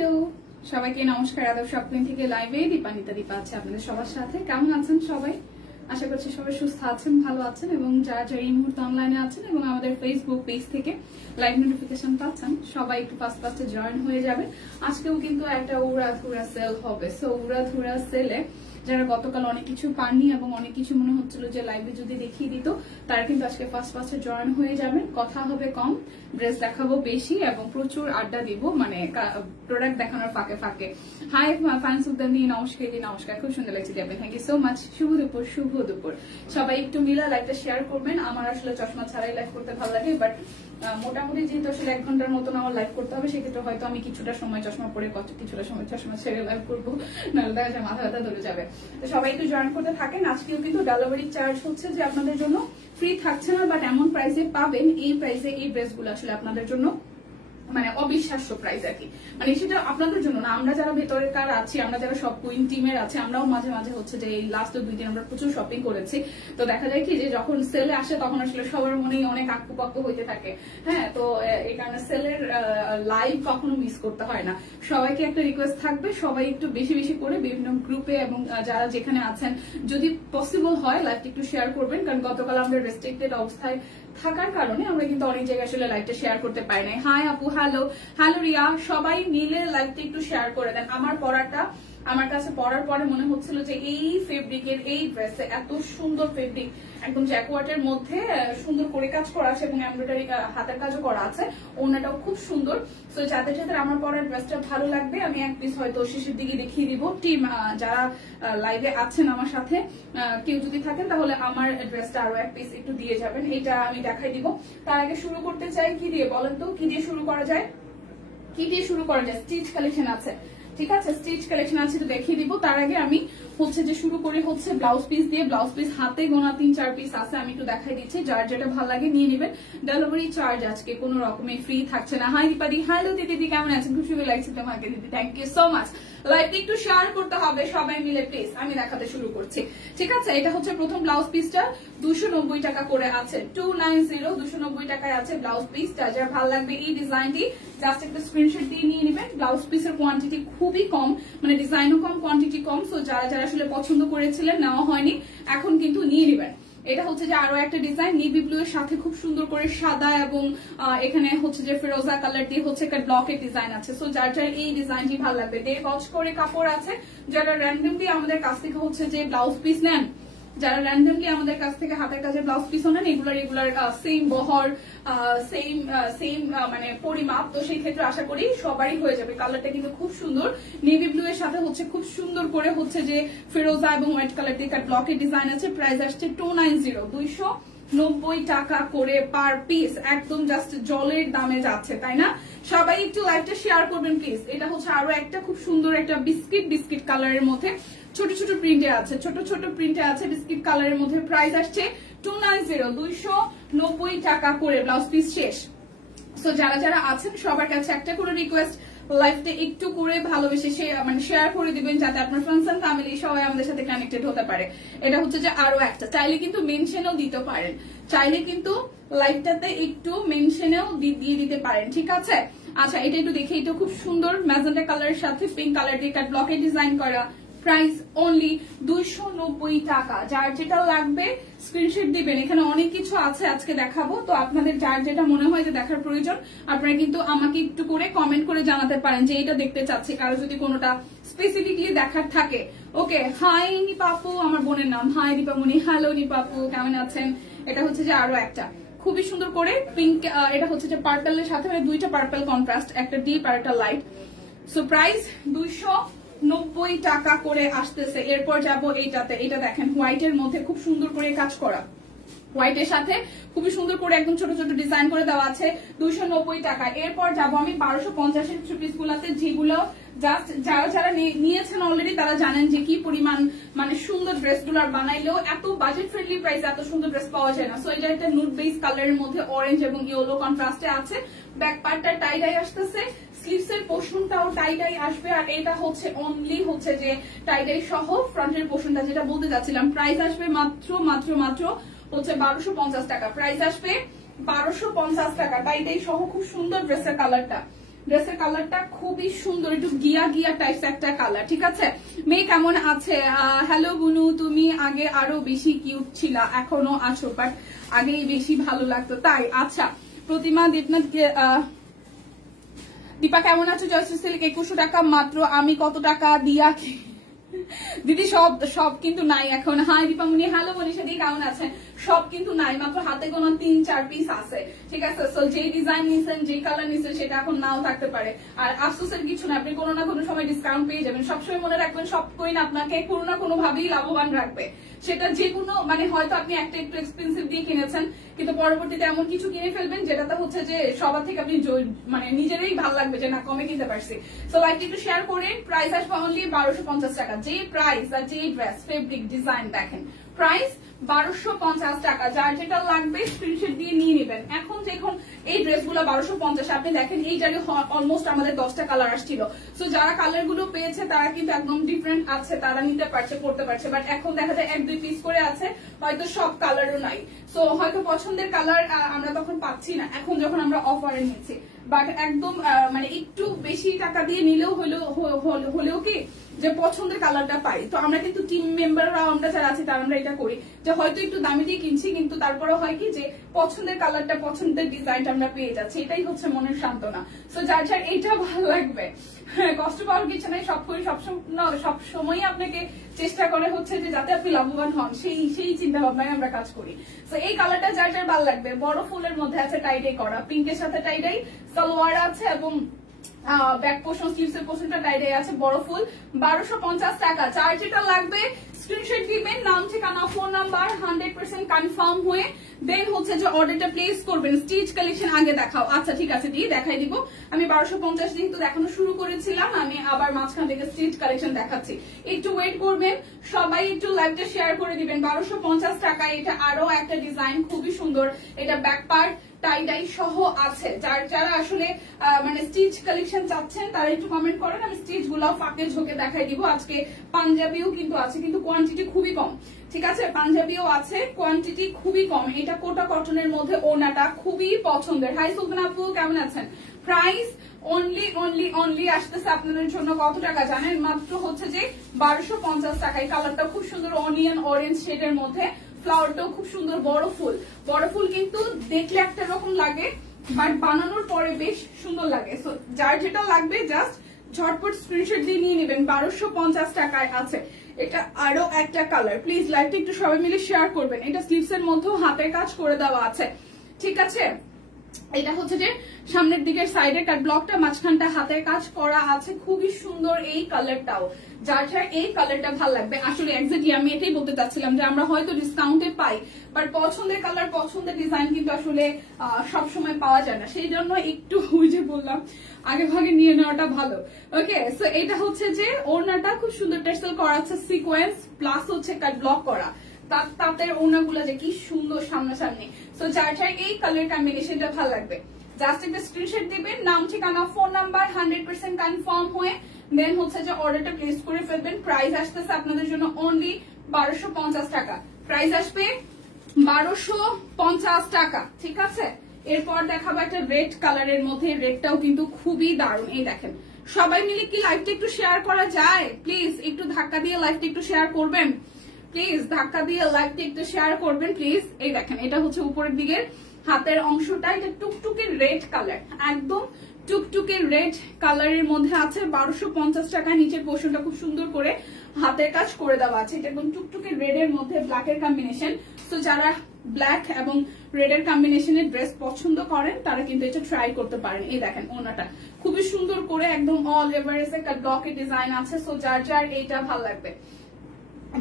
Hello সবাইকে নমস্কার। আদব শপিং থেকে লাইভে দীপানিতা দীপা আছে আপনাদের সবার সাথে। কেমন আছেন সবাই? আশা করছি সবাই সুস্থ আছেন, ভালো আছেন এবং যারা যারা এই মুহূর্তে অনলাইনে আছেন এবং আমাদের ফেসবুক পেজ থেকে লাইভ নোটিফিকেশন পাচ্ছেন সবাই একটু ফার্স্টে জয়েন হয়ে যাবে। আজকেও কিন্তু একটা উড়াধুরা সেল হবে। সো উড়াধুরা সেলে যারা গতকাল অনেক কিছু পাননি এবং অনেক কিছু মনে হচ্ছিল যে লাইভে যদি দেখিয়ে দিত, তারা কিন্তু আজকে ফার্স্টে জয়েন হয়ে যাবেন। কথা হবে কম, ড্রেস দেখাবো বেশি এবং প্রচুর আড্ডা দিব, মানে প্রোডাক্ট দেখানোর ফাঁকে ফাঁকে। হাই ফ্যান্স উদ্দানি, নমস্কার দি, নমস্কার, খুব সুন্দর লাগছে দেবেন, থ্যাংক ইউ সো মাচ। শুভ দুপুর, শুভ দুপুর। সবাই একটু মিলা লাইভটা শেয়ার করবেন। আমার আসলে চশমা ছাড়াই লাইভ করতে ভালো লাগে, বাট মোটামুটি যেহেতু আসলে 1 ঘন্টার মতন আমার লাইভ করতে হবে, সেক্ষেত্রে হয়তো আমি কিছুটা সময় চশমা পরে কিছুটা সময় চশমা ছেড়ে লাইভ করবো, নাহলে দেখা যায় মাথা ব্যথা ধরে যাবে। তো সবাই একটু জয়েন করতে থাকেন। আজকেও কিন্তু ডেলিভারি চার্জ হচ্ছে যে আপনাদের জন্য ফ্রি থাকছে না, বাট এমন প্রাইসে পাবেন, এই প্রাইসে এই ড্রেসগুলো আসলে আপনাদের জন্য মানে অবিশ্বাস্য প্রাইস আর কি। মানে সেটা আপনাদের জন্য না, আমরা যারা ভেতরের কার আছি, আমরা যারা সব কুইন টিমের আছে, আমরাও মাঝে মাঝে হচ্ছে যে এই লাস্ট 2 দিন আমরা প্রচুর শপিং করেছি। তো দেখা যায় কি যে যখন সেলে আসে তখন আসলে সবার মনেই অনেক আক্কুপাক্কু হইতে থাকে। হ্যাঁ, তো এই কারণে সেলের লাইভ কখনো মিস করতে হয় না। সবাইকে একটা রিকোয়েস্ট থাকবে, সবাই একটু বেশি বেশি করে বিভিন্ন গ্রুপে এবং যারা যেখানে আছেন যদি পসিবল হয় লাইভটা একটু শেয়ার করবেন, কারণ গতকাল আমরা রেস্ট্রিক্টেড অবস্থায় থাকার কারণে আমরা কিন্তু অনেক জায়গায় আসলে লাইভটা শেয়ার করতে পারি নাই। হাই আপু, হ্যালো হ্যালো রিয়া, সবাই মিলে লাইভটা একটু শেয়ার করে দেন। আমার পরাটা আমার কাছে পরার পরে মনে হচ্ছিল যে এই ফেব্রিকের এই ড্রেসে এত সুন্দর ফেব্রিক, একদম জ্যাকওয়ার্টের মধ্যে সুন্দর করে কাজ করা আছে এবং এমব্রয়ডারি হাতের কাজও করা আছে, ওনাটাও খুব সুন্দর। তো যাদের যাদের আমার পরার ড্রেসটা ভালো লাগবে, আমি এক পিস হয়তো শেষের দিকে দেখিয়ে দিব। টিম যারা লাইভে আছেন আমার সাথে কেউ যদি থাকেন তাহলে আমার ড্রেসটা আরো এক পিস একটু দিয়ে যাবেন, এটা আমি দেখাই দিব। তার আগে শুরু করতে চাই কি দিয়ে বলেন তো, কি দিয়ে শুরু করা যায়? কি দিয়ে শুরু করা যায়? স্টিচ কালেকশন আছে, ঠিক আছে, স্টিচ কালেকশন আছে, তো দেখিয়ে দিব। তার আগে আমি হচ্ছে যে শুরু করি হচ্ছে ব্লাউজ পিস দিয়ে। ব্লাউজ পিস হাতে গোনা 3-4 পিস আছে, আমি একটু দেখাই দিচ্ছি। যার যেটা ভালো লাগে নিয়ে নেবেন। ডেলিভারি চার্জ আজকে কোনো রকমের ফ্রি থাকছে না। হাই দীপাদি, হ্যালো দিদি, কেমন আছেন? খুব সুন্দর লাগছে তোমাকে দিদি, থ্যাংক ইউ সো মাচ। লাইভটা একটু শেয়ার করতে হবে সবাই মিলে প্লিজ। আমি দেখাতে শুরু করছি, ঠিক আছে। এটা হচ্ছে প্রথম ব্লাউজ পিসটা, 290 টাকা করে আছে, 290 290 টাকায় আছে ব্লাউজ পিসটা। যার ভালো লাগবে এই ডিজাইনটি জাস্ট একটা স্ক্রিনশট দিয়ে নিয়ে নেবেন। ব্লাউজ পিসের কোয়ান্টিটি খুবই কম, মানে ডিজাইনও কম, কোয়ান্টিটি কম। সো যারা যারা আসলে পছন্দ করেছিলেন, নেওয়া হয়নি, এখন কিন্তু নিয়ে নেবেন। এটা হচ্ছে যে আরো একটা ডিজাইন নেভি ব্লু এর সাথে খুব সুন্দর করে সাদা এবং এখানে হচ্ছে যে ফিরোজা কালার দিয়ে হচ্ছে একটা ব্লকের ডিজাইন আছে। সো যার যার এই ডিজাইনটি ভালো লাগবে, 1.5 গজ করে কাপড় আছে। যারা র্যান্ডমলি আমাদের কাছ থেকে হচ্ছে যে ব্লাউজ পিস নেন, যারা র্যান্ডমলি আমাদের কাছ থেকে হাতের কাছে ব্লাউজ পিস নেন, রেগুলার সেম বহর, সেম মানে পরিমাপ, তো সেই ক্ষেত্রে আশা করি সবারই হয়ে যাবে। কালারটা কিন্তু খুব সুন্দর, নেভি ব্লু এর সাথে হচ্ছে খুব সুন্দর করে হচ্ছে যে ফিরোজা এবং হোয়াইট কালার দিয়ে ব্লকের ডিজাইন আছে। প্রাইস আসছে 290 290 টাকা করে পার পিস, একদম জাস্ট জলের দামে যাচ্ছে, তাই না? সবাই একটু লাইভটা শেয়ার করবেন প্লিজ। এটা হচ্ছে আরো একটা খুব সুন্দর একটা বিস্কিট কালারের মধ্যে ছোট ছোট প্রিন্টে আছে, বিস্কিট কালারের মধ্যে। প্রাইস আসছে 290 290 টাকা করে, ব্লাউজ পিস শেষ। সো যারা যারা আছেন সবার কাছে একটা করে রিকোয়েস্ট, লাইভটা একটু করে ভালোবেসে মানে শেয়ার করে দিবেন, যাতে আপনার ফ্রেন্ডস এন্ড ফ্যামিলি সবাই আমাদের সাথে কানেক্টেড হতে পারে। এটা হচ্ছে যে আরো একটা, চাইলে কিন্তু মেনশনও দিতে পারেন, চাইলে কিন্তু লাইভটাতে একটু মেনশনেও দিয়ে দিতে পারেন, ঠিক আছে। আচ্ছা, এটা একটু দেখে, এটা খুব সুন্দর ম্যাজেন্টা কালারের সাথে পিঙ্ক কালার দিয়ে ব্লকের ডিজাইন করা। প্রাইস অনলি 290 টাকা। যার যেটা লাগবে স্ক্রিনশট দিবেন। এখানে অনেক কিছু আছে আজকে দেখাবো, তো আপনাদের যার যেটা মনে হয় যে দেখার প্রয়োজন, আপনারা কিন্তু আমাকে একটু করে কমেন্ট করে জানাতে পারেন যে এটা দেখতে চাচ্ছি, কারো যদি কোনোটা স্পেসিফিকলি দেখার থাকে। ওকে, হাই নিপাপু, আমার বোনের নাম। হাই দীপামণি, হ্যালো নিপাপু, কেমন আছেন? এটা হচ্ছে যে আরো একটা খুবই সুন্দর করে পিঙ্ক, এটা হচ্ছে যে পার্পলের সাথে, মানে দুইটা পার্পল কন্ট্রাস্ট, একটা ডিপ আর একটা লাইট। সো প্রাইস 290 টাকা করে আসতেছে। এরপর যাব এইটাতে, এটা দেখেন হোয়াইটের মধ্যে খুব সুন্দর করে কাজ করা, হোয়াইটের সাথে খুবই সুন্দর করে একদম ছোট ছোট ডিজাইন করে দেওয়া আছে, 290 টাকা। এরপর যাবো আমি 1250 পিস গুলাতে, যেগুলো জাস্ট যারা যারা নিয়েছেন অলরেডি তারা জানেন যে কি পরিমাণ মানে সুন্দর ড্রেস গুলো বানাইলেও এত বাজেট ফ্রেন্ডলি প্রাইসে এত সুন্দর ড্রেস পাওয়া যায় না। সো এটা একটা নুড বেস কালারের মধ্যে অরেঞ্জ এবং ইয়েলো কন্ট্রাস্টে আছে। ব্যাক পার্টটা টাই ডাই আসতেছে, স্লিভস এর পোর্শনটাও টাই ডাই আসবে, আর এটা হচ্ছে অনলি হচ্ছে যে টাই ডাই সহ ফ্রন্টের পোর্শনটা, যেটা বলতে যাচ্ছিলাম। প্রাইস আসবে মাত্র হচ্ছে 1250 টাকা। প্রাইস আসবে 1250 টাকা, টাই ডাই সহ খুব সুন্দর ড্রেসের কালারটা। ড্রেসের কালারটা খুবই সুন্দর, একটু গিয়া গিয়া টাইপস একটা কালার, ঠিক আছে। মেয়ে কেমন আছে? হ্যালো বুনু, তুমি আগে আরো বেশি কিউট ছিলা, এখনো আছো, বাট আগেই বেশি ভালো লাগতো, তাই? আচ্ছা, প্রতিমা দেবনাথ, দীপা কেমন আছো? জয়শ্রী সিল্ক 2100 টাকা মাত্র, আমি কত টাকা দিয়া দিদি? সব কিন্তু নাই এখন। হাই দীপামণি, হ্যালো মনীষা দি, কেমন আছেন? সব কিন্তু নাই, মাত্র হাতে কোনো 3-4 পিস আছে, ঠিক আছে। সো যেই ডিজাইন নিছেন, যেই কালার নিছেন, সেটা এখন নাও থাকতে পারে। আর আফসোসের কিছু না, আপনি কোনো না কোনো সময় ডিসকাউন্ট পেয়ে যাবেন। সবসময় মনে রাখবেন, সব কইন আপনাকে কোনো না কোনো ভাবেই লাভবান রাখবে। সেটা যে কোনো, মানে হয়তো আপনি একটা একটু এক্সপেন্সিভ দিয়ে কিনেছেন, কিন্তু পরবর্তীতে এমন কিছু কিনে ফেলবেন যেটাতে হচ্ছে যে সবার থেকে আপনি মানে নিজেরই ভালো লাগবে যে না, কমে কিনতে পারছি। সো লাইকটা একটু শেয়ার করেন। প্রাইস আসবে অনলি 1250 টাকা। যে প্রাইস আর যে ড্রেস, ফেব্রিক, ডিজাইন দেখেন, প্রাইস 1250 টাকা। যার যেটা লাগবে স্ক্রিনশট দিয়ে নিয়ে নেবেন। এখন যখন এই ড্রেসগুলো 1250, আপনি দেখেন এইটারে অলমোস্ট আমাদের 10টা কালার আসছিল। সো যারা কালার গুলো পেয়েছে তারা কিন্তু একদম ডিফারেন্ট আছে, তারা নিতে পারছে, পড়তে পারছে। বাট এখন দেখা যায় 1-2 পিস করে আছে, হয়তো সব কালারও নাই। সো হয়তো পছন্দের কালার আমরা তখন পাচ্ছি না, এখন যখন আমরা অফারে নিচ্ছি। বাট একদম মানে একটু বেশি টাকা দিয়ে নিলেও হলেও কি যে পছন্দের কালারটা পাই। তো আমরা কিন্তু টিম মেম্বাররা আমরা যারা আছি তারা আমরা এটা করি যে হয়তো একটু দামি দিয়ে কিনছি, কিন্তু তারপরে হয় কি যে পছন্দের কালারটা, পছন্দের ডিজাইনটা আমরা পেয়ে যাচ্ছি। এটাই হচ্ছে মনের সান্ত্বনা। সো যার যার এইটা ভালো লাগবে, হ্যাঁ, কষ্ট পাওয়ার কিছু নাই। সব সময় আপনাকে চেষ্টা করে হচ্ছে যে যাতে আপনি লাভবান হন, সেই চিন্তা ভাবনায় আমরা কাজ করি। তো এই কালারটা যার যার ভালো লাগবে, বড় ফুলের মধ্যে আছে, টাইডাই করা, পিঙ্কের সাথে টাইডাই সালোয়ার আছে, এবং ব্যাক পোর্শন, স্লিভসের পোর্শনটা টাইডাই আছে, বড় ফুল, 1250 টাকা। যার যেটা লাগবে স্ক্রিনশট দিবেন, নাম, ঠিকানা, ফোন নাম্বার 100% কনফার্ম হয়ে দেন হচ্ছে যে অর্ডারটা প্লেস করবেন। স্টিচ কালেকশন আগে দেখাও। আচ্ছা ঠিক আছে, দিয়ে দেখাই দিব। আমি 1250 যেহেতু দেখানো শুরু করেছিলাম, আমি আবার মাঝখান থেকে স্টিচ কালেকশন দেখাচ্ছি। একটু ওয়েট করবেন, সবাই একটু লাইভটা শেয়ার করে দিবেন। 1250 টাকায় এটা আরো একটা ডিজাইন, খুবই সুন্দর। এটা ব্যাক পার্ট টাইডাই সহ আছে। যারা আসলে মানে স্টিচ কালেকশন চাচ্ছেন তারা একটু কমেন্ট করেন, আমি স্টিচ গুলো ফাঁকে ঝোঁকে দেখাই দিব। আজকে পাঞ্জাবিও কিন্তু আছে, কিন্তু কোয়ান্টিটি খুবই কম, ঠিক আছে। পাঞ্জাবিও আছে, কোয়ান্টিটি খুবই কম। এটা কোটা কটনের মধ্যে, ওনাটা খুবই পছন্দের। হাই সুলতান আপু, কেমন আছেন? প্রাইস অনলি আসতেছে আপনাদের জন্য কত টাকা জানেন? মাত্র হচ্ছে যে 1250 টাকায়। কালারটা খুব সুন্দর, অনিয়ন অরেঞ্জ শেডের মধ্যে, ফ্লাওয়ারটাও খুব সুন্দর, বড় ফুল কিন্তু দেখলে একটা রকম লাগে, বাট বানানোর পরে বেশ সুন্দর লাগে। সো যার যেটা লাগবে জাস্ট ঝটপট স্ক্রিনশট দিয়ে নিয়ে নেবেন। 1250 টাকায় আছে। এটা আরো একটা কালার। প্লিজ লাইভটা একটু সবাই মিলে শেয়ার করবেন। এটা স্লিভস এর মধ্যেও হাতের কাজ করে দেওয়া আছে, ঠিক আছে। এটা হচ্ছে যে সামনের দিকের সাইডে কাট ব্লকটা, মাঝখানটা হাতের কাজ করা আছে, খুবই সুন্দর এই কালারটাও। যার যার এই কালারটা ভালো লাগবে, আসলে এক্স্যাক্টলি আমি এটাই বলতে চাচ্ছিলাম যে আমরা হয়তো ডিসকাউন্টে পাই, বাট পছন্দের কালার, পছন্দের ডিজাইন কিন্তু আসলে সবসময় পাওয়া যায় না। সেই জন্য একটু ওই যে বললাম আগে ভাগে নিয়ে নেওয়াটা ভালো। ওকে, সো এটা হচ্ছে যে ওড়নাটা খুব সুন্দর টেক্সটাইল করা আছে, সিকোয়েন্স প্লাস হচ্ছে কাট ব্লক করা। তাঁতের ওড়নাগুলো যে কি সুন্দর সামনাসামনি। সো যার যার এই কালার কম্বিনেশনটা ভালো লাগবে জাস্ট একটা স্ক্রিনশট দিবেন, নাম, ঠিকানা, ফোন নাম্বার 100% কনফার্ম হয়ে দেন হচ্ছে যে অর্ডারটা প্লেস করে ফেলবেন। প্রাইস আসতেছে আপনাদের জন্য অনলি 1250 টাকা। প্রাইস আসবে 1250 টাকা, ঠিক আছে। এরপর দেখাবো একটা রেড কালারের মধ্যে, রেডটাও কিন্তু খুবই দারুণ। এই দেখেন, সবাই মিলে কি লাইভটা একটু শেয়ার করা যায়? প্লিজ একটু ধাক্কা দিয়ে লাইভটা একটু শেয়ার করবেন, প্লিজ ধাক্কা দিয়ে লাইভটা একটু শেয়ার করবেন প্লিজ। এই দেখেন, এটা হচ্ছে উপরের দিকের হাতের অংশটা, এটা টুকটুকে রেড কালার, একদম টুকটুকে রেড কালারের মধ্যে আছে। 1250 টাকা। নিচের পোর্শনটা খুব সুন্দর করে হাতের কাজ করে দেওয়া আছে। এটা একদম টুকটুকে রেড এর মধ্যে ব্ল্যাকের কম্বিনেশন। তো যারা ব্ল্যাক এবং রেড এর কম্বিনেশনের ড্রেস পছন্দ করেন তারা কিন্তু এটা ট্রাই করতে পারেন। এই দেখেন, ওনাটা খুবই সুন্দর করে একদম অল এভারেজ একটা ব্লকের ডিজাইন আছে। সো যার যার এইটা ভালো লাগবে,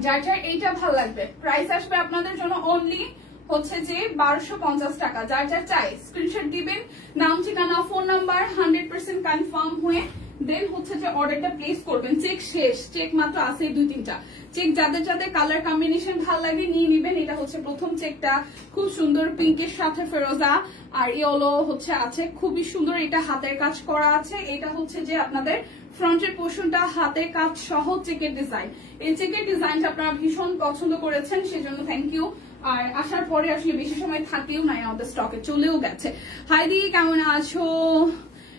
যার যার এইটা ভালো লাগবে। প্রাইস আসবে আপনাদের জন্য অনলি হচ্ছে যে 1250 টাকা। যার যার চাই স্ক্রিনশট দিবেন, নাম, ঠিকানা, ফোন নাম্বার 100% কনফার্ম হয়ে দেন হচ্ছে যে অর্ডারটা প্লেস করবেন। চেক শেষ, চেক মাত্র আছে 2-3টা চেক। যাদের যাদের কালার কম্বিনেশন ভালো লাগে নিয়ে নিবেন। এটা হচ্ছে প্রথম চেকটা, খুব সুন্দর পিঙ্কের সাথে ফেরোজা আর ইয়েলো হচ্ছে আছে, খুবই সুন্দর। এটা হাতের কাজ করা আছে। এটা হচ্ছে যে আপনাদের ফ্রন্টের পোর্শনটা হাতের কাজ সহ চেকের ডিজাইন। এই চেকের ডিজাইনটা আপনারা ভীষণ পছন্দ করেছেন, সেজন্য থ্যাংক ইউ। আর আসার পরে আসলে বেশি সময় থাকেও নাই, আমাদের স্টকে চলেও গেছে। হাইদি, কেমন আছো?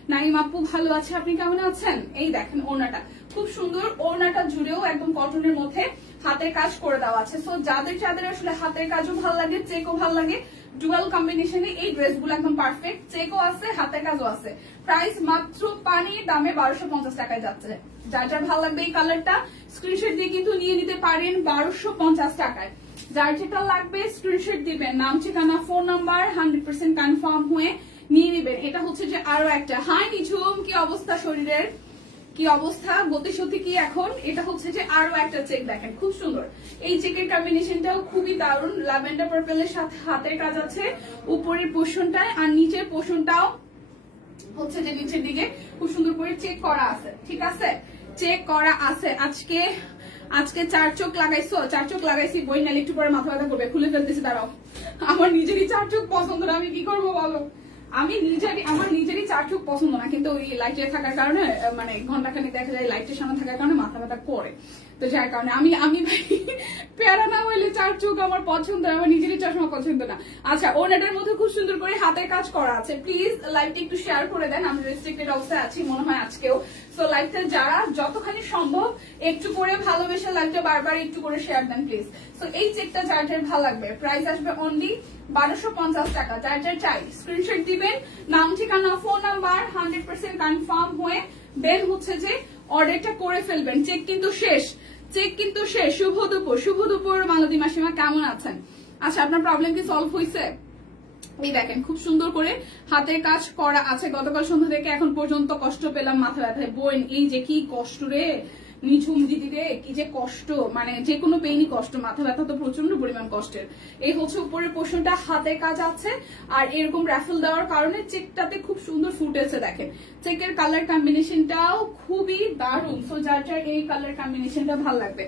নাইম আপু ভালো আছে, আপনি কেমন আছেন? এই দেখেন ওড়নাটা খুব সুন্দর, ওড়নাটা জুড়েও একদম কটনের মধ্যে হাতের কাজ করে দেওয়া আছে। সো যাদের যাদের আসলে হাতের কাজও ভালো লাগে, চেকও ভালো লাগে, ডুয়াল কম্বিনেশনে এই ড্রেসগুলো একদম পারফেক্ট। চেকও আছে, হাতের কাজও আছে। প্রাইস মাত্র পানির দামে 1250 টাকায় যাচ্ছে। যার যার ভালো লাগবে এই কালারটা স্ক্রিনশট দিয়ে কিন্তু নিয়ে নিতে পারেন 1250 টাকায়। যার যেটা লাগবে স্ক্রিনশট দিবেন, নাম ঠিকানা ফোন নাম্বার 100% কনফার্ম হয়ে নিয়ে নিবেন। এটা হচ্ছে যে আরো একটা। হাই নিঝুম, কি অবস্থা শরীরের, কি অবস্থা, গতি সত্যি কি এখন? এটা হচ্ছে যে আরো একটা চেক দেখেন, খুব সুন্দর। এই চেকের কম্বিনেশনটাও খুবই দারুণ। ল্যাভেন্ডার পার্পলের সাথে হাতের কাজ আছে উপরের পোর্শনটায়, আর নিচের পোর্শনটাও হচ্ছে যে নিচের দিকে খুব সুন্দর করে চেক করা আছে। ঠিক আছে, চেক করা আছে। আজকে 4 চোখ লাগাইছো? 4 চোখ লাগাইছি, বই নালে একটু পরে মাথা ব্যথা করবে, খুলে ফেলতেছি। দাঁড়াও, আমার নিজেরই 4 চোখ পছন্দ না, আমি কি করবো বলো? আমার নিজেরই 4 চোখ পছন্দ না, কিন্তু ওই লাইটে থাকার কারণে, মানে ঘন্টাখানি দেখা যায় লাইটের সামনে থাকার কারণে মাথা ব্যথা করে। তো যার কারণে আমি ভাই প্যারা না হইলে 4 চোখ আমার পছন্দ, আমার নিজেরই চশমা পছন্দ না। আচ্ছা, ওনাটার মধ্যে খুব সুন্দর করে হাতের কাজ করা আছে। প্লিজ লাইভটা একটু শেয়ার করে দেন, আমি রেস্ট্রিক্টেড অবস্থায় আছি মনে হয় আজকেও। সো লাইভটা যারা যতখানি সম্ভব একটু করে ভালোবেসে লাইভটা বারবার একটু করে শেয়ার দেন প্লিজ। সো এই চেকটা যার যার ভালো লাগবে, প্রাইস আসবে অনলি 1250 টাকা। যার যার চাই স্ক্রিনশট দিবেন, নাম ঠিকানা ফোন নাম্বার 100% কনফার্ম হয়ে দেন হচ্ছে যে অর্ডারটা করে ফেলবেন। চেক কিন্তু শেষ, চেক কিন্তু শেষ। শুভ দুপুর মালতী মাসিমা, কেমন আছেন? আচ্ছা, আপনার প্রবলেম কি সলভ হয়েছে? এই দেখেন খুব সুন্দর করে হাতের কাজ করা আছে। গতকাল সন্ধ্যা থেকে এখন পর্যন্ত কষ্ট পেলাম মাথা ব্যথায়। বোন, এই যে কি কষ্ট রে নিঝুম দিদি রে, কি যে কষ্ট, মানে যে কোনো পেইনই কষ্ট, মাথা ব্যথা তো প্রচন্ড পরিমাণ কষ্টের। এই হচ্ছে উপরের পোর্শনটা, হাতের কাজ আছে, আর এরকম রাফেল দেওয়ার কারণে চেকটাতে খুব সুন্দর ফুটেছে। দেখেন চেকের কালার কম্বিনেশনটাও খুবই দারুণ। সো যার যার এই কালার কম্বিনেশনটা ভাল লাগবে,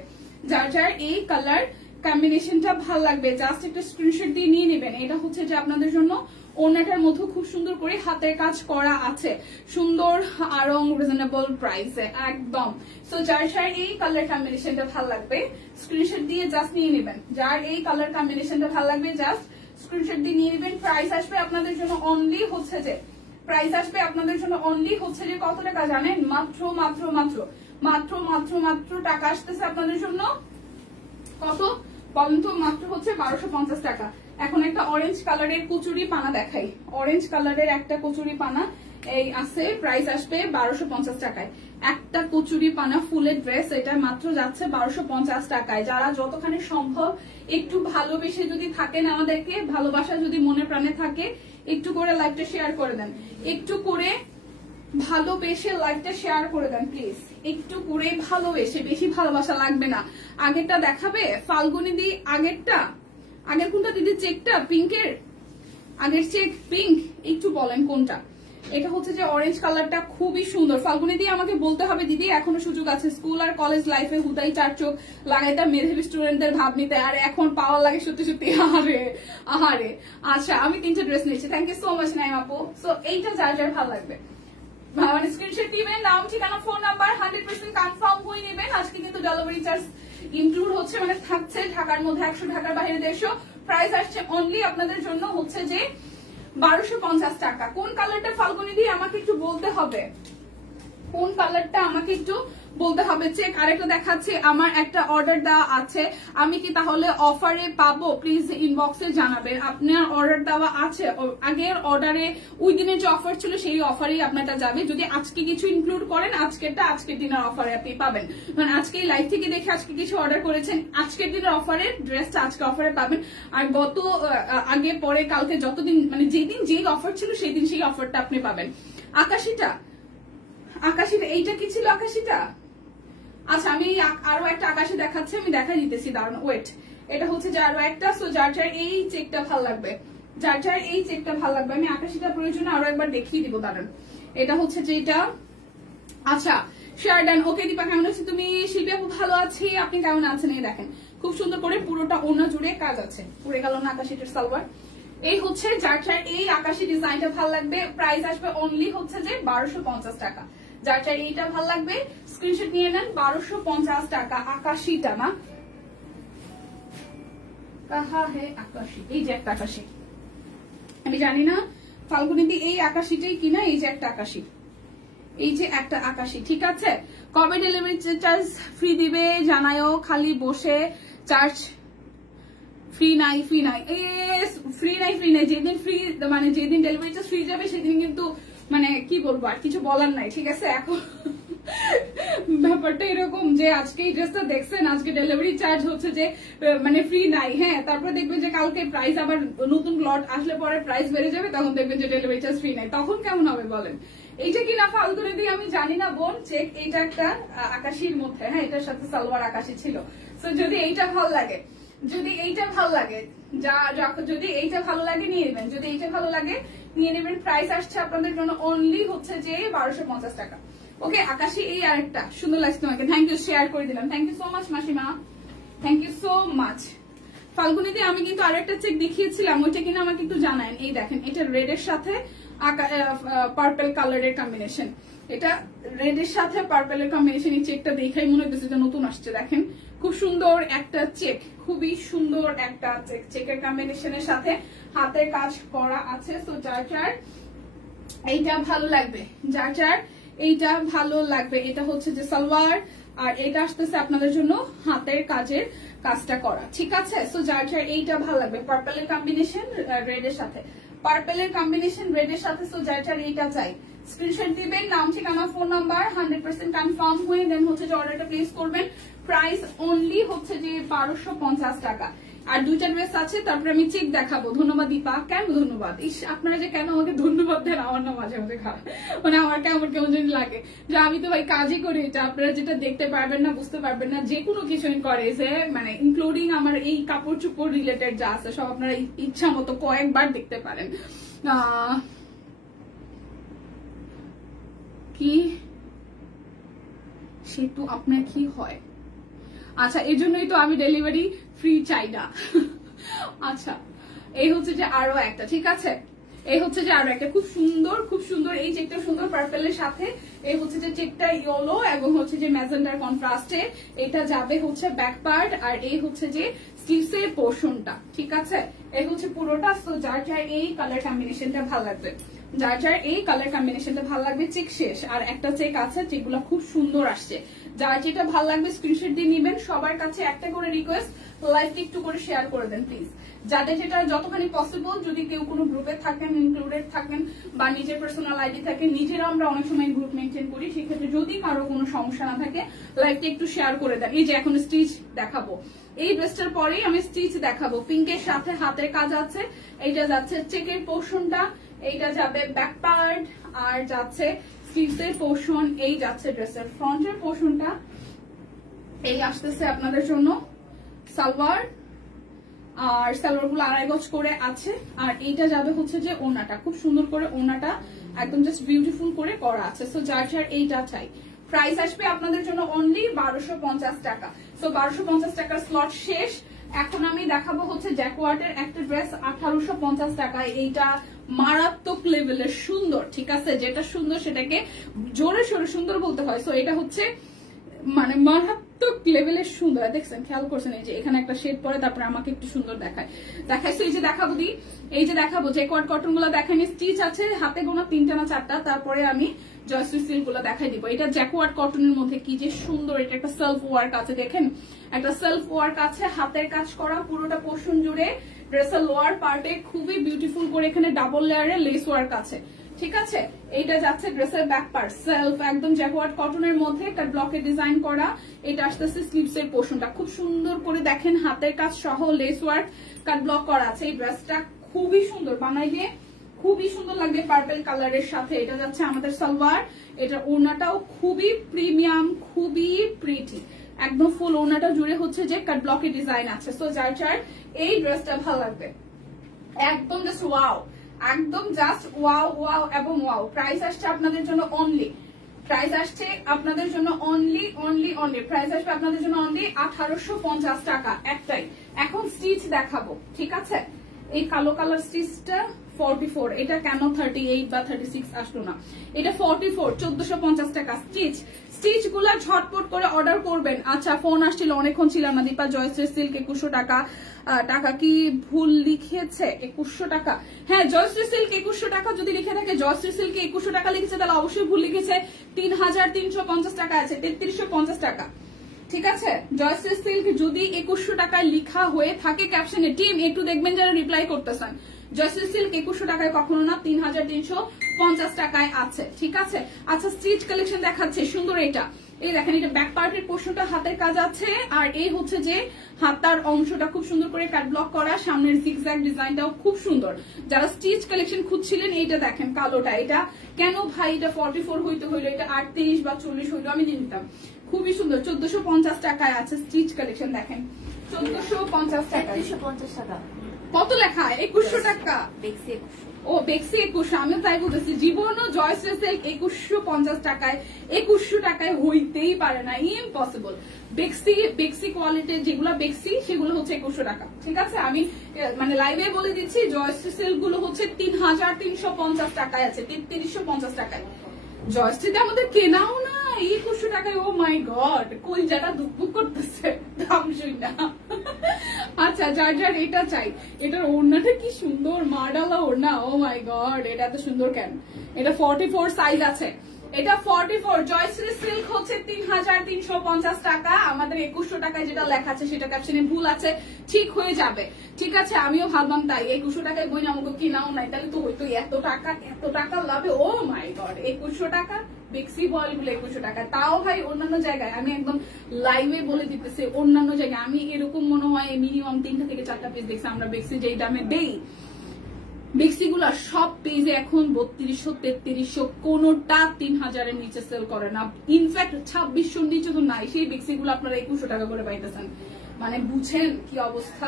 যার যার এই কালার কম্বিনেশনটা ভাল লাগবে, জাস্ট একটা স্ক্রিনশট দিয়ে নিয়ে নেবেন। এটা হচ্ছে যে আপনাদের জন্য ওড়নাটার মধ্যে খুব সুন্দর করে হাতের কাজ করা আছে, সুন্দর আরং রিজনেবল প্রাইসে একদম। সো যার যার এই কালার কম্বিনেশনটা ভাল লাগবে স্ক্রিনশট দিয়ে জাস্ট নিয়ে নেবেন। যার এই কালার কম্বিনেশনটা ভাল লাগবে জাস্ট স্ক্রিনশট দিয়ে নিয়ে নেবেন। প্রাইস আসবে আপনাদের জন্য অনলি হচ্ছে যে কত টাকা জানেন? মাত্র টাকা আসতেছে আপনাদের জন্য। কত বলেন তো? মাত্র হচ্ছে 1250 টাকা। এখন একটা অরেঞ্জ কালারের কচুরি পানা দেখাই। অরেঞ্জ কালারের একটা কচুরি পানা এই আছে, প্রাইস আসবে 1250 টাকায়। একটা কচুরি পানা ফুলের ড্রেস, এটা মাত্র যাচ্ছে 1250 টাকায়। যারা যতখানি সম্ভব একটু ভালোবেসে যদি থাকেন আমাদেরকে, ভালোবাসা যদি মনে প্রাণে থাকে, একটু করে লাইভটা শেয়ার করে দেন, একটু করে ভালোবেসে লাইভটা শেয়ার করে দেন প্লিজ। একটু করে ভালোবেসে, বেশি ভালোবাসা লাগবে না। আগেরটা দেখাবে ফাল্গুনি দি, আগের কোনটা দিদি? চেকটা পিঙ্কের, আগের চেক পিঙ্ক, একটু বলেন কোনটা? এটা হচ্ছে যে অরেঞ্জ কালারটা খুবই সুন্দর। ফাল্গুনি দি আমাকে বলতে হবে দিদি, এখনো সুযোগ আছে। স্কুল আর কলেজ লাইফে হুদাই 4 চোখ লাগাইতাম মেধাবী স্টুডেন্টদের ভাব নিতে, আর এখন পাওয়ার লাগে সত্যি সত্যি। আহারে। আচ্ছা, আমি 3টা ড্রেস নিচ্ছি। Thank you so much Naim আপু। সো এইটা যার যার ভালো লাগবে মানে স্ক্রিনশট দিবেন, নাম ঠিকানা ফোন নাম্বার 100% কনফার্ম হয়ে নেবেন। আজকে কিন্তু ডেলিভারি চার্জ ইনক্লুড হচ্ছে, মানে থাকছে ঢাকার মধ্যে 100, ঢাকার বাইরে 150। প্রাইস আসছে অনলি আপনাদের জন্য হচ্ছে যে 1250 টাকা। কোন কালারটা ফাল্গুনি দিয়ে আমাকে একটু বলতে হবে, কোন কালারটা আমাকে একটু বলতে হবে। চেক আরেকটা দেখাচ্ছি, আমার একটা অর্ডার দেওয়া আছে, আমি কি তাহলে অফারে পাবো? প্লিজ ইনবক্সে জানাবেন। আপনার অর্ডার দেওয়া আছে, আগের অর্ডারে ওই দিনের যে অফার ছিল সেই অফারেই আপনারটা যাবে। যদি আজকে কিছু ইনক্লুড করেন, আজকের দিনের অফারে আপনি পাবেন। মানে আজকে লাইভ থেকে দেখে আজকে কিছু অর্ডার করেছেন, আজকের দিনের অফারে ড্রেসটা আজকে অফারে পাবেন। আর গত আগে পরে কালকে যতদিন, মানে যেদিন যেই অফার ছিল সেই দিন সেই অফারটা আপনি পাবেন। আকাশিটা এইটা কি ছিল? আকাশিটা, আচ্ছা আমি আরো একটা আকাশি দেখাচ্ছি, আমি দেখা দিতেছি, দাঁড়ান ওয়েট। এটা হচ্ছে যে আরো একটা। সো যার যার এই চেকটা ভাল লাগবে, আমি আকাশিটা প্রয়োজনে আরো একবার দেখিয়ে দিব, দাঁড়ান। এটা হচ্ছে যে এটা। আচ্ছা শেয়ার ডান। ওকে দীপা, কেমন আছি তুমি? শিল্পী আপু ভালো আছি, আপনি কেমন আছেন? এই দেখেন খুব সুন্দর করে পুরোটা ওড়না জুড়ে কাজ আছে, পুড়ে গেল না আকাশিটার সালোয়ার। এই হচ্ছে যার যার এই আকাশি ডিজাইনটা ভাল লাগবে, প্রাইস আসবে অনলি হচ্ছে যে 1250 টাকা। যার যার এইটা ভাল লাগবে স্ক্রিনশট নিয়ে নেন, 1250 টাকা। আকাশিটা না, কাহা হে আকাশি, এই যে একটা আকাশি, আমি জানি না ফাল্গুনিদি এই আকাশিটাই কিনা, এই যে একটা আকাশি, এই যে একটা আকাশি, ঠিক আছে? কবে ডেলিভারি চার্জ ফ্রি দিবে জানায়ও, খালি বসে চার্জ ফ্রি নাই ফ্রি নাই ফ্রি নাই যেদিন ফ্রি মানে যেদিন ডেলিভারি চার্জ ফ্রি যাবে সেদিন কিন্তু মানে কি বলবো আর কিছু বলার নাই, ঠিক আছে? এখন ব্যাপারটা এরকম যে আজকে এই ড্রেসটা দেখছেন, আজকে ডেলিভারি চার্জ হচ্ছে যে মানে ফ্রি নাই, হ্যাঁ, তারপরে দেখবেন যে কালকে প্রাইস আবার নতুন লট আসলে পরে প্রাইস বেড়ে যাবে, তখন দেখবেন যে ডেলিভারি চার্জ ফ্রি নাই, তখন কেমন হবে বলেন? এইটা কিনা ফালতুরে দিয়ে আমি জানি না বোন, চেক এইটা একটা আকাশির মধ্যে, হ্যাঁ, এটার সাথে সালোয়ার আকাশি ছিল। তো যদি এইটা ভালো লাগে, যদি এইটা ভালো লাগে, যদি এইটা ভালো লাগে নিয়ে নেবেন, যদি এইটা ভালো লাগে নিয়ে নেবেন। প্রাইস আসছে আপনাদের জন্য অনলি হচ্ছে যে 1250 টাকা। ওকে, আকাশি এই আরেকটা সুন্দর লাগছে তোমাকে, থ্যাংক ইউ, শেয়ার করে দিলাম, থ্যাংক ইউ সো মাচ মাসিমা, থ্যাংক ইউ সো মাচ। ফাল্গুনিতে আমি কিন্তু আরেকটা চেক দেখিয়েছিলাম, ওইটা কিনা আমাকে একটু জানান। এই দেখেন, এটা রেড এর সাথে পার্পল কালারের কম্বিনেশন, এটা রেড এর সাথে পার্পল এর কম্বিনেশন। এই চেকটা দেখাই মনে হচ্ছে এটা নতুন আসছে, দেখেন খুব সুন্দর একটা চেক, খুবই সুন্দর একটা চেক, চেকের কম্বিনেশনের সাথে হাতের কাজ করা আছে। তো যার যার এইটা ভালো লাগবে, যার যার এইটা ভালো লাগবে, এটা হচ্ছে যে সালোয়ার, আর এটা আসতেছে আপনাদের জন্য হাতের কাজের কাজটা করা, ঠিক আছে? সো যার যার এইটা ভালো লাগবে, পার্পলের কম্বিনেশন রেড এর সাথে, পার্পলের কম্বিনেশন রেড এর সাথে, সো যার যার এইটা চাই স্ক্রিনশট দিবেন, নাম ঠিকানা ফোন নাম্বার 100% কনফার্ম হয়ে দেন হচ্ছে যে অর্ডারটা প্লেস করবেন। প্রাইস অনলি হচ্ছে যে 1250 টাকা। আর দুইটা ড্রেস আছে, তারপরে আমি চেক দেখাবো। ধন্যবাদ দীপা, কেন ধন্যবাদ? ইস, আপনারা যে কেন আমাকে ধন্যবাদ দেন, আমার না মাঝে মাঝে খারাপ মানে আমার কেমন কেমন যেন লাগে যে আমি তো ভাই কাজই করি, এটা আপনারা যেটা দেখতে পারবেন না, বুঝতে পারবেন না, যে কোনো কিছুই করে যে মানে ইনক্লুডিং আমার এই কাপড় চোপড় রিলেটেড যা আছে সব আপনারা ইচ্ছা মতো কয়েকবার দেখতে পারেন। কি সেতু আপনার কি হয়? আচ্ছা, এই জন্যই তো আমি ডেলিভারি ফ্রি চাই না। আচ্ছা, এই হচ্ছে যে আরো একটা, ঠিক আছে? এই হচ্ছে যে আরো একটা খুব সুন্দর, খুব সুন্দর, এই চেকটা সুন্দর পার্পলের সাথে, এই হচ্ছে যে চেকটা ইয়েলো এবং হচ্ছে যে ম্যাজেন্ডার কন্ট্রাস্টে, এটা যাবে হচ্ছে ব্যাক পার্ট, আর এই হচ্ছে যে স্লিভসের পোর্শনটা, ঠিক আছে? এই হচ্ছে পুরোটা। তো যার যার এই কালার কম্বিনেশনটা ভালো লাগবে, যার যার এই কালার কম্বিনেশনটা ভালো লাগবে, চেক শেষ। আর একটা চেক আছে, চেকগুলো খুব সুন্দর আসছে, যার যেটা ভালো লাগবে স্ক্রিনশট দিয়ে নিবেন। সবার কাছে একটা করে রিকোয়েস্ট, লাইভটা একটু করে শেয়ার করে দেন প্লিজ, যাদের যেটা যতখানি পসিবল। যদি কেউ কোনো গ্রুপে থাকেন, ইনক্লুডেড থাকেন, বা নিজের পার্সোনাল আইডি থাকে, নিজেরা আমরা অনেক সময় গ্রুপ মেনটেন করি, সেক্ষেত্রে যদি কারো কোনো সমস্যা না থাকে লাইভটা একটু শেয়ার করে দেন। এই যে এখন স্টিচ দেখাবো, এই ড্রেসটার পরেই আমি স্টিচ দেখাবো। পিঙ্কের সাথে হাতের কাজ আছে, এইটা যাচ্ছে চেকের পোর্শনটা, এইটা যাবে ব্যাক পার্ট, আর যাচ্ছে স্লিভসের পোর্শন, এই যাচ্ছে ড্রেসের ফ্রন্টের পোর্শনটা, এই আসতেছে আপনাদের জন্য সালোয়ার, আর সালোয়ার গুলো 2.5 গজ করে আছে। আর এইটা যাবে হচ্ছে যে ওড়নাটা, খুব সুন্দর করে ওড়নাটা একদম জাস্ট বিউটিফুল করে করা আছে। সো যার যার এইটা চাই, প্রাইস আসবে আপনাদের জন্য অনলি 1250 টাকা। সো 1250 টাকার স্লট শেষ। এখন আমি দেখাবো হচ্ছে জ্যাকওয়ার্ডের একটা ড্রেস 1850 টাকায়। এইটা মারাত্মক লেভেলের সুন্দর, ঠিক আছে? যেটা সুন্দর সেটাকে জোরে সোরে সুন্দর বলতে হয়। সো এটা হচ্ছে মানে মারাত্মক লেভেলের সুন্দর, দেখছেন, খেয়াল করছেন? এই যে এখানে একটা শেড পরে, তারপরে আমাকে একটু সুন্দর দেখাইছে। এই যে দেখাবো দি, এই যে দেখাবো জ্যাকওয়ার্ড কটন গুলো দেখাইনি, স্টিচ আছে হাতে গোনা 3টা না 4টা, তারপরে আমি জয়শ্রী সিল্ক গুলো দেখাই দিব। এটা জ্যাকওয়ার্ড কটনের মধ্যে কি যে সুন্দর, এটা একটা সেলফ ওয়ার্ক আছে, দেখেন একটা সেলফ ওয়ার্ক আছে, হাতের কাজ করা পুরোটা পোর্শন জুড়ে। ড্রেসের লোয়ার পার্টে খুবই বিউটিফুল করে এখানে ডাবল লেয়ারের লেস ওয়ার্ক আছে, ঠিক আছে? এইটা যাচ্ছে ড্রেসের ব্যাক পার্ট, সেলফ একদম জ্যাকওয়ার্ড কটনের মধ্যে একটা ব্লকে ডিজাইন করা। এটা আসতেছে স্লিভসের পোর্শনটা, খুব সুন্দর করে দেখেন হাতের কাজ সহ লেস ওয়ার্ক কাট ব্লক করা আছে। এই ড্রেসটা খুবই সুন্দর বানাইলে, খুবই সুন্দর লাগবে পার্পল কালারের সাথে। এটা যাচ্ছে আমাদের সালোয়ার, এটা ওড়নাটাও খুবই প্রিমিয়াম, খুবই প্রিটি, একদম ফুল ওড়নাটা জুড়ে হচ্ছে যে কাট ব্লকে ডিজাইন আছে। সো যার যার এই ড্রেসটা ভালো লাগবে, একদম জাস্ট ওয়াও, একদম জাস্ট ওয়াও ওয়াও এবং ওয়াও। প্রাইস আসছে আপনাদের জন্য অনলি, প্রাইস আসছে আপনাদের জন্য অনলি অনলি অনলি, প্রাইস আসবে আপনাদের জন্য অনলি 1850 টাকা একটাই। এখন স্টিচ দেখাবো, ঠিক আছে? এই কালো কালার স্টিচটা 44 এটা কেন 38 বা 36 আসলো না, এটা 44 1450 টাকা স্টিচ। স্টিচ গুলা ঝটপট করে অর্ডার করবেন। আচ্ছা ফোন আসছিল অনেকক্ষণ ছিলাম না দীপা, জয়শ্রী সিল্ক 2100 টাকা, টাকা কি ভুল লিখেছে 2100 টাকা? হ্যাঁ জয়শ্রী সিল্ক 2100 টাকা যদি লিখে থাকে, জয়শ্রী সিল্ক 2100 টাকা লিখেছে তাহলে অবশ্যই ভুল লিখেছে। 3350 টাকা আছে, 3350 টাকা। ঠিক আছে জয়শ্রী সিল্ক যদি 2100 টাকায় লিখা হয়ে থাকে ক্যাপশনে, টিম একটু দেখবেন যারা রিপ্লাই করতেছেন। জয়শ্রী সিল্ক 2100 টাকায় কখনো না, 3350 টাকায় আছে। ঠিক আছে আচ্ছা স্টিচ কালেকশন দেখাচ্ছে সুন্দর। এটা এই দেখেন, এটা ব্যাক পার্টের পোর্শনটা হাতের কাজ আছে, আর এই হচ্ছে যে হাতার অংশটা খুব সুন্দর করে কাট ব্লক করা, সামনের জিগজ্যাগ ডিজাইনটাও খুব সুন্দর। যারা স্টিচ কালেকশন খুঁজছিলেন এইটা দেখেন কালোটা, এটা কেন ভাই এটা 44 হইতে হইলো, এটা 38 বা 40 হইলো আমি নিয়ে নিতাম। খুবই সুন্দর 1450 টাকায় আছে স্টিচ কালেকশন। দেখেন 1450 টাকা, 350 টাকা কত লেখা 2100 টাকা। ও বেক্সি 2100, আমিও তাই বলতেছি। জীবনও জয়শ্রী সিল্ক 2150 টাকায় 2100 টাকায় হইতেই পারে না, ইম্পসিবল। বেক্সি কোয়ালিটির যেগুলো বেক্সি সেগুলো হচ্ছে 2100 টাকা। ঠিক আছে আমি মানে লাইভে বলে দিচ্ছি, জয়শ্রী সিল্ক গুলো হচ্ছে 3350 টাকায় আছে, 3350 টাকায়। জয়শ্রীতে আমাদের কেনাও না 2100 টাকায়। ও মাই গড, কই যারা দুঃখ করতেছে দাম শুই না। আচ্ছা যার যার এটা চাই, এটার ওড়নাটা কি সুন্দর, মার্ডালা ওড়না। ও মাই গড এটা এত সুন্দর কেন। এটা 44 সাইজ আছে, এটা 44। জয়শ্রী সিল্ক হচ্ছে 3350 টাকা। আমাদের 2100 টাকায় যেটা লেখা আছে সেটা ক্যাপশনে ভুল আছে, ঠিক হয়ে যাবে। ঠিক আছে আমিও ভাবলাম তাই 2100 টাকায় বই না আমাকে কেনাও নাই, তাহলে তো হয়তো এত টাকা লাভে। ও মাই গড 2100 টাকা বেক্সি বল গুলো 2100 টাকা। তাও ভাই অন্যান্য জায়গায় আমি একদম লাইভে বলে দিতেছি, অন্যান্য জায়গায় আমি এরকম মনে হয় মিনিমাম 3টা থেকে 4টা পিস দেখছি আমরা বেক্সি যেই দামে দেই। বেক্সি গুলা সব পেজে এখন 3200 3300, কোনটা 3000 এর নিচে সেল করে না। ইনফ্যাক্ট 2600 নিচে তো নাই, সেই বেক্সি গুলো আপনারা 2100 টাকা করে পাইতেছেন। মানে বুঝেন কি অবস্থা।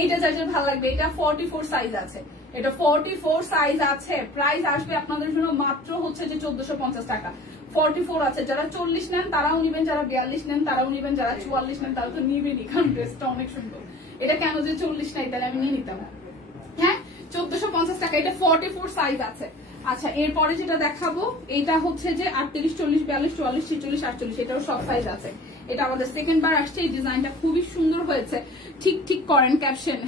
এইটা যার যার ভালো লাগবে, এটা 44 সাইজ আছে, এটা 44 সাইজ আছে। প্রাইস আসবে আপনাদের জন্য মাত্র হচ্ছে যে 1450 টাকা। 44 আছে, যারা 40 নেন তারাও নিবেন, যারা 42 নেন তারাও নিবেন, যারা 44 নেন তারা তো নিবেনই, কারণ ড্রেসটা অনেক সুন্দর। এটা কেন যে 40 নাই তাহলে আমি নিয়ে নিতাম। হ্যাঁ 1450 টাকা, এটা 44 সাইজ আছে। আচ্ছা এরপরে যেটা দেখাবো এটা হচ্ছে যে 38 40 42 44 46 48, এটাও সব সাইজ আছে। এটা আমাদের সেকেন্ড বার আসছে, এই ডিজাইনটা খুবই সুন্দর হয়েছে। ঠিক করেন ক্যাপশন।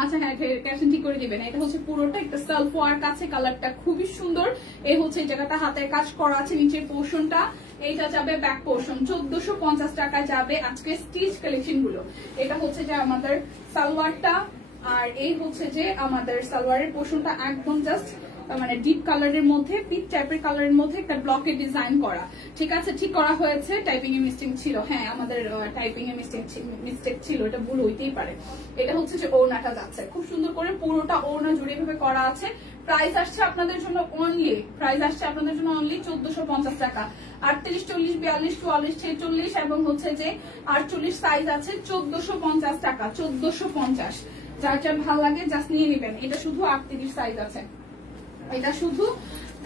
আচ্ছা হ্যাঁ ক্যাপশন ঠিক করে দিবেন। এটা হচ্ছে পুরোটা একটা সেলফ ওয়ার্ক আছে, কালারটা খুবই সুন্দর। এই হচ্ছে এই জায়গাটা হাতের কাজ করা আছে, নিচের পোর্শনটা এইটা যাবে ব্যাক পোর্শন। 1450 টাকায় যাবে আজকে স্টিচ কালেকশন গুলো। এটা হচ্ছে যে আমাদের সালোয়ারটা, আর এই হচ্ছে যে আমাদের সালোয়ারের পোর্শনটা একদম জাস্ট মানে ডিপ কালারের মধ্যে, পিচ টাইপের কালারের মধ্যে একটা ব্লকের ডিজাইন করা। ঠিক আছে ঠিক করা হয়েছে, টাইপিং এ মিস্টেক ছিল। হ্যাঁ আমাদের টাইপিং এ মিস্টেক ছিল, এটা ভুল হইতেই পারে। এটা হচ্ছে যে ওড়নাটা যাচ্ছে খুব সুন্দর করে, পুরোটা ওড়না জুড়ে ভাবে করা আছে। প্রাইস আসছে আপনাদের জন্য অনলি 1450 টাকা। 38 40 42 44 46 এবং হচ্ছে যে 48 সাইজ আছে, 1450 টাকা। 1450, যার যার ভালো লাগে জাস্ট নিয়ে নেবেন। এটা শুধু 38 সাইজ আছে, এটা শুধু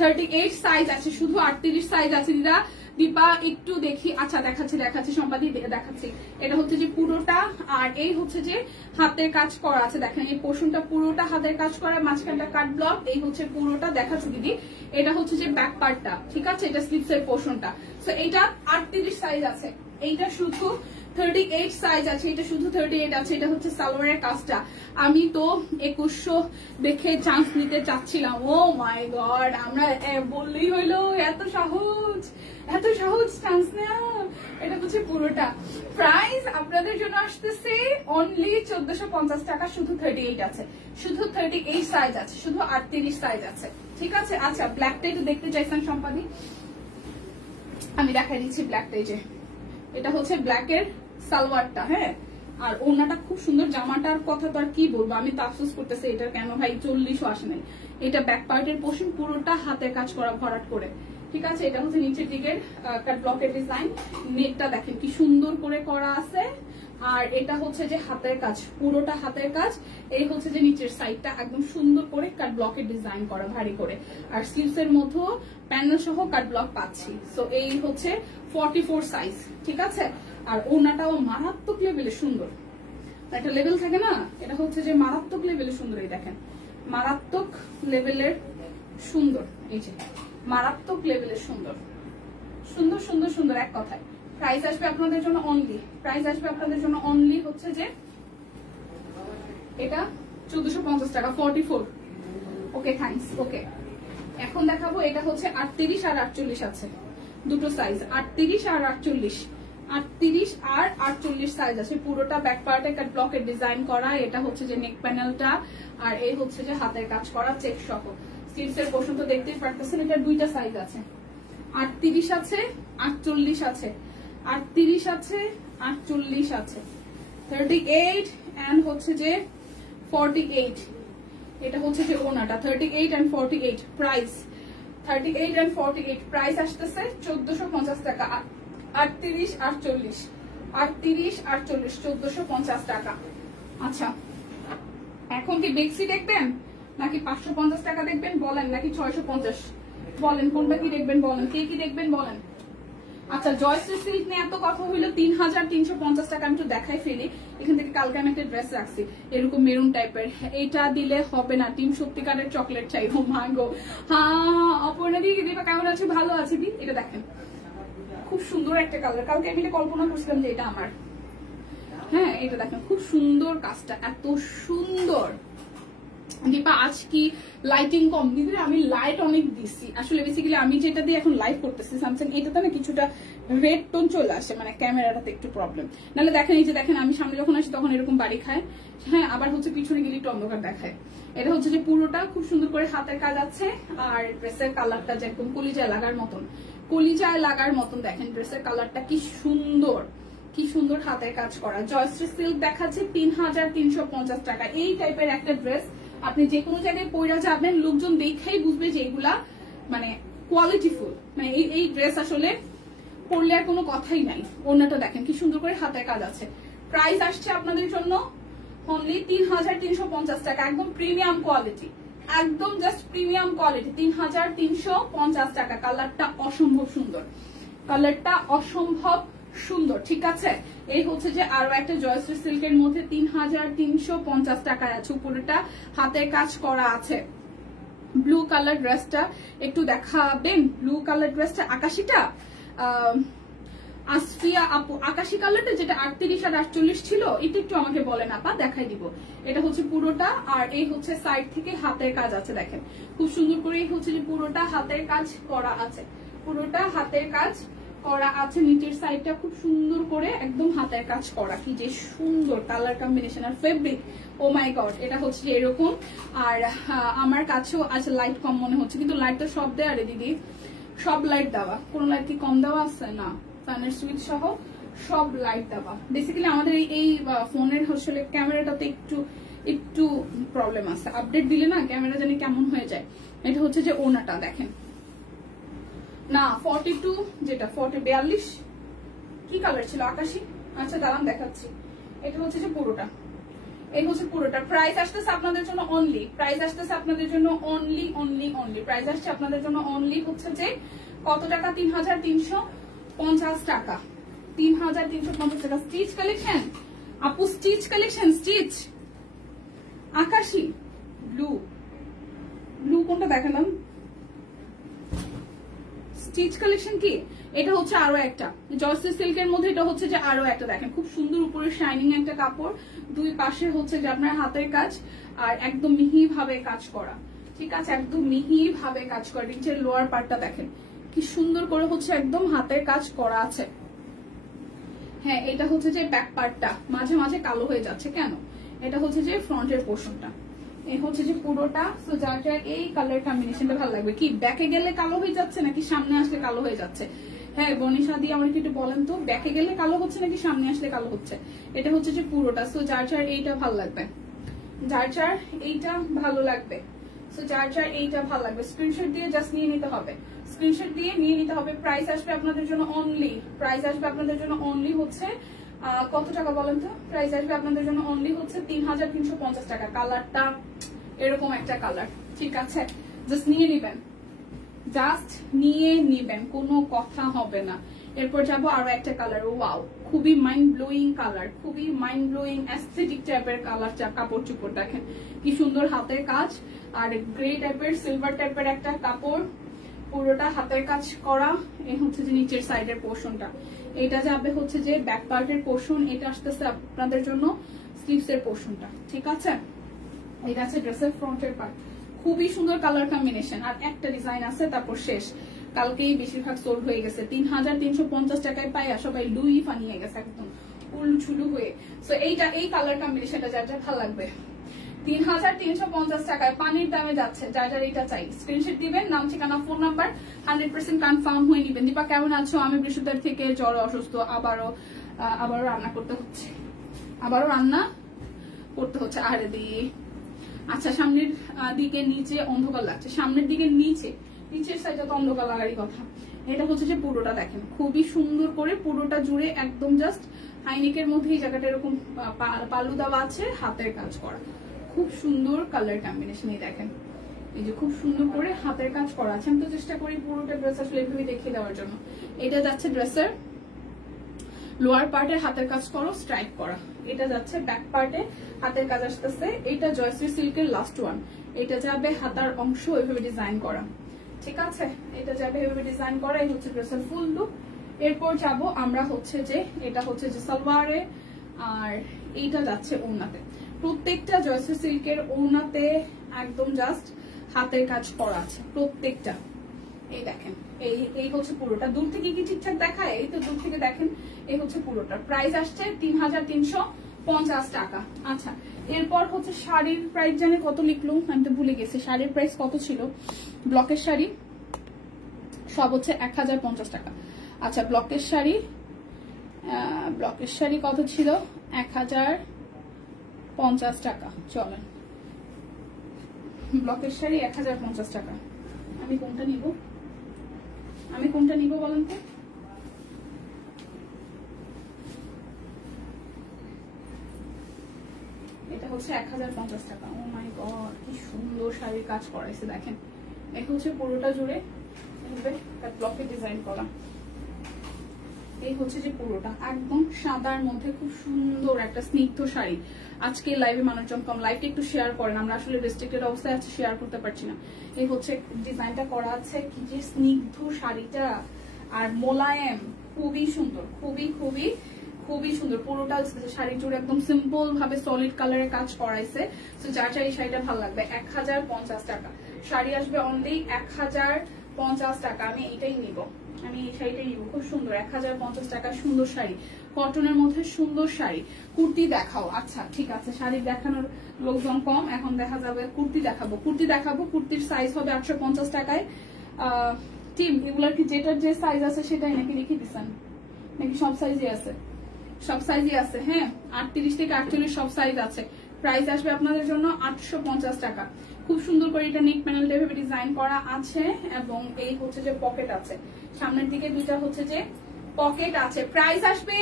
38 সাইজ আছে, শুধু 38 সাইজ আছে। দিদা দীপা একটু দেখি, আচ্ছা দেখাচ্ছি সম্পাদি দেখাচ্ছি। এটা হচ্ছে যে পুরোটা, আর এই হচ্ছে যে হাতের কাজ করা আছে। দেখেন এই পোর্শনটা পুরোটা হাতের কাজ করা, মাঝখানটা কাট ব্লক। এই হচ্ছে পুরোটা দেখাচ্ছি দিদি। এটা হচ্ছে যে ব্যাক পার্টটা, ঠিক আছে এটা স্লিভস এর পোর্শনটা। তো এটা 38 সাইজ আছে, এইটা শুধু 38 সাইজ আছে, এটা শুধু 38 আছে। এটা হচ্ছে সালোয়ারের কাজটা। আমি তো 2100 দেখে চান্স নিতে চাচ্ছিলাম। ও মাই গড, আমরা বললেই হইলো এত সহজ চান্স নেওয়া। এটা হচ্ছে পুরোটা। প্রাইস আপনাদের জন্য আসতেছে অনলি 1450 টাকা। শুধু 38 আছে, শুধু 38 সাইজ আছে, শুধু 38 সাইজ আছে। ঠিক আছে আচ্ছা ব্ল্যাকটা একটু দেখতে চাইছেন সম্পাদি, আমি দেখাই দিচ্ছি ব্ল্যাকটা। এই যে এটা হচ্ছে ব্ল্যাকের সালোয়ারটা, হ্যাঁ আর ওড়নাটা খুব সুন্দর। জামাটার কথা তো আর কি বলবো, আমি তো আফসোস করতেছি এটা কেন ভাই 40ও আসে নাই। এটা ব্যাক পার্টের পোর্শন পুরোটা হাতের কাজ করা ভরাট করে। ঠিক আছে এটা হচ্ছে নিচের দিকের কাট ব্লকের ডিজাইন। নেকটা দেখেন কি সুন্দর করে করা আছে, আর এটা হচ্ছে যে হাতের কাজ, পুরোটা হাতের কাজ। এই হচ্ছে যে নিচের সাইডটা একদম সুন্দর করে কাট ব্লকের ডিজাইন করা ভারী করে, আর স্লিভস এর মধ্যে প্যানেল সহ কাট ব্লক পাচ্ছি। সো এই হচ্ছে 44 সাইজ। ঠিক আছে আর ওড়নাটাও মারাত্মক লেভেলে সুন্দর, একটা লেভেল থাকে না, এটা হচ্ছে যে মারাত্মক লেভেলে সুন্দর। এই দেখেন মারাত্মক লেভেলের সুন্দর, এই যে মারাত্মক লেভেলের সুন্দর সুন্দর সুন্দর সুন্দর এক কথায়। প্রাইস আসবে আপনাদের জন্য অনলি, প্রাইস আসবে আপনাদের জন্য অনলি হচ্ছে যে এটা 1450 টাকা 44। Okay thanks. ওকে এখন দেখাবো এটা হচ্ছে 38 আর 48 আছে, দুটো সাইজ 38 আর 48, 38 আর 48 সাইজ আছে। পুরোটা ব্যাক পার্টে কাট ব্লকের ডিজাইন করা, এটা হচ্ছে যে নেক প্যানেলটা, আর এই হচ্ছে যে হাতের কাজ করা চেক সহ স্লিভস এর পোর্শন তো দেখতেই পারতেছেন। এটা দুইটা সাইজ আছে, 38 আছে 48 আছে, 38 আছে 48 আছে, 38 এন্ড হচ্ছে যে 48। এটা হচ্ছে যে ওনাটা 38 এন্ড 48। প্রাইস 38 এন্ড 48, প্রাইস আসতেছে 1450 টাকা। 38 48, 38 48, 1450 টাকা। আচ্ছা এখন কি বেক্সি দেখবেন নাকি 550 টাকা দেখবেন বলেন, নাকি 650 বলেন, কোনটা কি দেখবেন বলেন, কে কি দেখবেন বলেন। আচ্ছা জয়শ্রী সিল্ক নিয়ে এত কথা হইলো, 3350 টাকা। আমি একটু দেখাই ফেলি এখান থেকে। কালকে আমি একটা ড্রেস রাখছি এরকম মেরুন টাইপের, এইটা দিলে হবে না, টিম সত্যিকারের চকলেট চাই। ও মা গো, হ্যাঁ অপর্ণা দি দিবা কেমন আছে? ভালো আছে দি। এটা দেখেন খুব সুন্দর একটা কালার, কালকে আমি কল্পনা করছিলাম যে এটা আমার। হ্যাঁ এটা দেখেন খুব সুন্দর, কাজটা এত সুন্দর। দীপা আজ কি লাইটিং কম? দিদি আমি লাইট অনেক দিচ্ছি আসলে, বেসিক্যালি আমি যেটা দিয়ে এখন লাইভ করতেছি স্যামসাং, এটাতে না কিছুটা রেড টোন চলে আসে, মানে ক্যামেরাটাতে একটু প্রবলেম। নাহলে দেখেন এই যে দেখেন আমি সামনে যখন আসি তখন এরকম বাড়ি খায়, হ্যাঁ আবার হচ্ছে পিছনে গেলে একটু অন্ধকার দেখায়। এটা হচ্ছে যে পুরোটা খুব সুন্দর করে হাতের কাজ আছে, আর ড্রেসের কালারটা যে একদম কলিজায় লাগার মতন, কলিজায় লাগার মতন। দেখেন ড্রেসের কালারটা কি সুন্দর, কি সুন্দর হাতের কাজ করা। জয়শ্রী সিল্ক দেখাচ্ছে 3350 টাকা। এই টাইপের একটা ড্রেস আপনি যে কোনো জায়গায় পয়রা যাবেন, লোকজন দেখেই বুঝবে যে এগুলা মানে কোয়ালিটিফুল, মানে এই ড্রেস আসলে পরলে আর কোনো কথাই নাই। ওড়নাটা দেখেন কি সুন্দর করে হাতের কাজ আছে। প্রাইস আসছে আপনাদের জন্য অনলি 3350 টাকা, একদম প্রিমিয়াম কোয়ালিটি, একদম জাস্ট প্রিমিয়াম কোয়ালিটি, 3350 টাকা। কালারটা অসম্ভব সুন্দর, কালারটা অসম্ভব সুন্দর, ঠিক আছে। এই হচ্ছে যে আরো একটা জয়শ্রী সিল্কের মধ্যে 3350 টাকায় আছে, উপরেটা হাতের কাজ করা আছে। ব্লু কালার ড্রেসটা একটু দেখাবেন, ব্লু কালার ড্রেসটা আকাশিটা আসফিয়া আপু, আকাশি কালারটা যেটা 38 আর 48 ছিল, এটা একটু আমাকে বলেন আপা, দেখাই দিব। এটা হচ্ছে পুরোটা, আর এই হচ্ছে সাইড থেকে হাতের কাজ আছে, দেখেন খুব সুন্দর করে এই হচ্ছে যে পুরোটা হাতের কাজ করা আছে, পুরোটা হাতের কাজ করা আছে। নিচের সাইডটা খুব সুন্দর করে একদম হাতের কাজ করা, কি যে সুন্দর কালার কম্বিনেশন আর ফেব্রিক, ও মাই গড। এটা হচ্ছে এরকম, আর আমার কাছেও আজ লাইট কম মনে হচ্ছে, কিন্তু লাইট তো সব দেয়া রে দিদি, সব লাইট দেওয়া, কোন লাইট কি কম দেওয়া আছে না, ফ্যানের সুইচ সহ সব লাইট দেওয়া। বেসিক্যালি আমাদের এই ফোনের আসলে ক্যামেরাটাতে একটু একটু প্রবলেম আছে, আপডেট দিলে না ক্যামেরা জানি কেমন হয়ে যায়। এটা হচ্ছে যে ওনাটা দেখেন না 42, যেটা 42 কি কালার ছিল আকাশি, আচ্ছা দাঁড়ান দেখাচ্ছি। এটা হচ্ছে যে পুরোটা, এই হচ্ছে পুরোটা। প্রাইস আসতেছে আপনাদের জন্য অনলি, প্রাইস আসতেছে আপনাদের জন্য অনলি অনলি অনলি, প্রাইস আসছে আপনাদের জন্য অনলি হচ্ছে যে কত টাকা, 3350 টাকা, 3350 টাকা। স্টিচ কালেকশন আপু, স্টিচ কালেকশন, স্টিচ আকাশি ব্লু, ব্লু কোনটা দেখালাম, স্টিচ কালেকশন কি এটা হচ্ছে আরো একটা জয়শ্রী সিল্কের মধ্যে, এটা হচ্ছে যে আরো একটা দেখেন খুব সুন্দর উপরে শাইনিং একটা কাপড়, দুই পাশে হচ্ছে যে আপনার হাতের কাজ, আর একদম মিহি ভাবে কাজ করা, ঠিক আছে, একদম মিহি ভাবে কাজ করা। নিচের লোয়ার পার্টটা দেখেন কি সুন্দর করে হচ্ছে একদম হাতের কাজ করা আছে। হ্যাঁ এটা হচ্ছে যে ব্যাক পার্টটা মাঝে মাঝে কালো হয়ে যাচ্ছে কেন, এটা হচ্ছে যে ফ্রন্টের পোর্শনটা, এই হচ্ছে যে পুরোটা। সো যার যার এই কালার কম্বিনেশনটা ভালো লাগবে, কি ব্যাকে গেলে কালো হয়ে যাচ্ছে নাকি সামনে আসলে কালো হয়ে যাচ্ছে? হ্যাঁ বনিশা দিয়ে আমাকে একটু বলেন তো, ব্যাকে গেলে কালো হচ্ছে নাকি সামনে আসলে কালো হচ্ছে? এটা হচ্ছে যে পুরোটা। সো যার যার এইটা ভালো লাগবে, যার যার এইটা ভালো লাগবে, সো যার যার এইটা ভালো লাগবে স্ক্রিনশট দিয়ে জাস্ট নিয়ে নিতে হবে, স্ক্রিনশট দিয়ে নিয়ে নিতে হবে। প্রাইস আসবে আপনাদের জন্য অনলি, প্রাইস আসবে আপনাদের জন্য অনলি হচ্ছে কত টাকা বলেন তো? প্রাইস আসবে আপনাদের জন্য অনলি হচ্ছে 3350 টাকা। কালারটা এরকম একটা কালার, ঠিক আছে, জাস্ট নিয়ে নিবেন, জাস্ট নিয়ে নিবেন, কোনো কথা হবে না। এরপর যাবো আরো একটা কালার, ওয়াও খুবই মাইন্ড ব্লোয়িং কালার, খুবই মাইন্ড ব্লোয়িং অ্যাস্থেটিক টাইপের কালার। কাপড় চোপড় দেখেন কি সুন্দর হাতের কাজ, আর গ্রে টাইপের সিলভার টাইপের একটা কাপড়, পুরোটা হাতের কাজ করা। এই হচ্ছে যে নিচের সাইডের পোর্শনটা, এটা যাবে হচ্ছে যে ব্যাক পার্টের পোর্শন, এটা আসতেছে আপনাদের জন্য স্লিভস এর পোর্শনটা, ঠিক আছে। এটা আছে ড্রেসের ফ্রন্টের পার্ট, খুবই সুন্দর কালার কম্বিনেশন। আর একটা ডিজাইন আছে, তারপর শেষ। কালকেই বেশিরভাগ সোল্ড হয়ে গেছে, 3350 টাকায় পাইয়া সবাই লুই ফানিয়ে গেছে একদম উল্লু ছুলু হয়ে। সো এইটা, এই কালার কম্বিনেশনটা যার যার ভালো লাগবে 3350 টাকায় পানির দামে যাচ্ছে। যার যার এটা চাই স্ক্রিনশট দিবেন, নাম ঠিকানা ফোন নাম্বার 100% কনফার্ম হয়ে নিবেন। দীপা কেমন আছো? আমি বৃহস্পতিবার থেকে জ্বরে অসুস্থ, আবারও রান্না করতে হচ্ছে, আরে দি। আচ্ছা, সামনের দিকে নিচে অন্ধকার লাগছে, সামনের দিকে নিচের সাইডে তো অন্ধকার লাগারই কথা। এটা হচ্ছে যে পুরোটা দেখেন খুবই সুন্দর করে, পুরোটা জুড়ে একদম জাস্ট হাইনেকের মধ্যে এই জায়গাটা এরকম পাল্লু দেওয়া আছে, হাতের কাজ করা, খুব সুন্দর কালার কম্বিনেশন। এই দেখেন, এই যে খুব সুন্দর করে হাতের কাজ করা আছে। আমি তো চেষ্টা করি পুরোটা ড্রেস আসলে এভাবে দেখিয়ে দেওয়ার জন্য। এটা যাচ্ছে ড্রেসের লোয়ার পার্টে হাতের কাজ করো স্ট্রাইপ করা, এটা যাচ্ছে ব্যাক পার্টে হাতের কাজ আসতেছে। এটা জয়শ্রী সিল্কের লাস্ট ওয়ান, এটা যাবে হাতার অংশ এভাবে ডিজাইন করা, ঠিক আছে। এটা যাবে এভাবে ডিজাইন করা, এই হচ্ছে ড্রেসের ফুল লুক। এরপর যাব আমরা হচ্ছে যে, এটা হচ্ছে যে সালোয়ারে, আর এইটা যাচ্ছে ওড়নাতে। প্রত্যেকটা জয়শ্রী সিল্কের ওড়নাতে একদম জাস্ট হাতের কাজ করা আছে প্রত্যেকটা। এই দেখেন, এই হচ্ছে পুরোটা। দূর থেকে কি ঠিকঠাক দেখায়? এই তো দূর থেকে দেখেন, এই হচ্ছে পুরোটা। প্রাইস আসছে 3350 টাকা। আচ্ছা, এরপর হচ্ছে শাড়ির প্রাইস জানে কত লিখলো, আমি তো ভুলে গেছি। শাড়ির প্রাইস কত ছিল? ব্লকের শাড়ি সব হচ্ছে 1050 টাকা। আচ্ছা, ব্লকের শাড়ি কত ছিল? 1050 টাকা। চলেন, ব্লকের শাড়ি 1050 টাকা। আমি কোনটা নিব বলেন তো? এটা হচ্ছে 1050 টাকা। ও মাই গড, কি সুন্দর শাড়ির কাজ করাইছে দেখেন। এটা হচ্ছে পুরোটা জুড়ে ব্লকে ডিজাইন করা। এই হচ্ছে যে পুরোটা একদম সাদার মধ্যে খুব সুন্দর একটা স্নিগ্ধ শাড়ি। আজকে লাইভে মানুষজন কম, লাইভটা একটু শেয়ার করেন, আমরা আসলে রেস্ট্রিক্টেড অবস্থায় আছে, শেয়ার করতে পারছি না। এই হচ্ছে ডিজাইনটা করা আছে, কি যে স্নিগ্ধ শাড়িটা, আর মোলায়েম, খুবই সুন্দর, খুবই সুন্দর। পুরোটা শাড়ি জুড়ে একদম সিম্পল ভাবে সলিড কালারের কাজ করাইছে। তো যার এই শাড়িটা ভালো লাগবে 1050 টাকা। শাড়ি আসবে অনলি 1050 টাকা। আমি এইটাই নিব, আমি এই শাড়িটাই নিব, খুব সুন্দর। 1050 টাকা সুন্দর শাড়ি, কটনের মধ্যে সুন্দর শাড়ি। কুর্তি দেখাও। আচ্ছা ঠিক আছে, শাড়ি দেখানোর লোকজন কম, এখন দেখা যাবে কুর্তি দেখাবো। কুর্তির সাইজ হবে 850 টাকায়। টিম, এগুলোর কি যেটার যে সাইজ আছে সেটাই নাকি লিখে দিচ্ছেন, নাকি সব সাইজই আছে? সব সাইজই আছে, হ্যাঁ, 38 থেকে 48 সব সাইজ আছে। প্রাইস আসবে আপনাদের জন্য 850 টাকা। খুব সুন্দর করে এটা নেক প্যানেলটা এভাবে ডিজাইন করা আছে, এবং এই হচ্ছে যে পকেট আছে, সামনের দিকে দুইটা হচ্ছে যে পকেট আছে। প্রাইস আসবে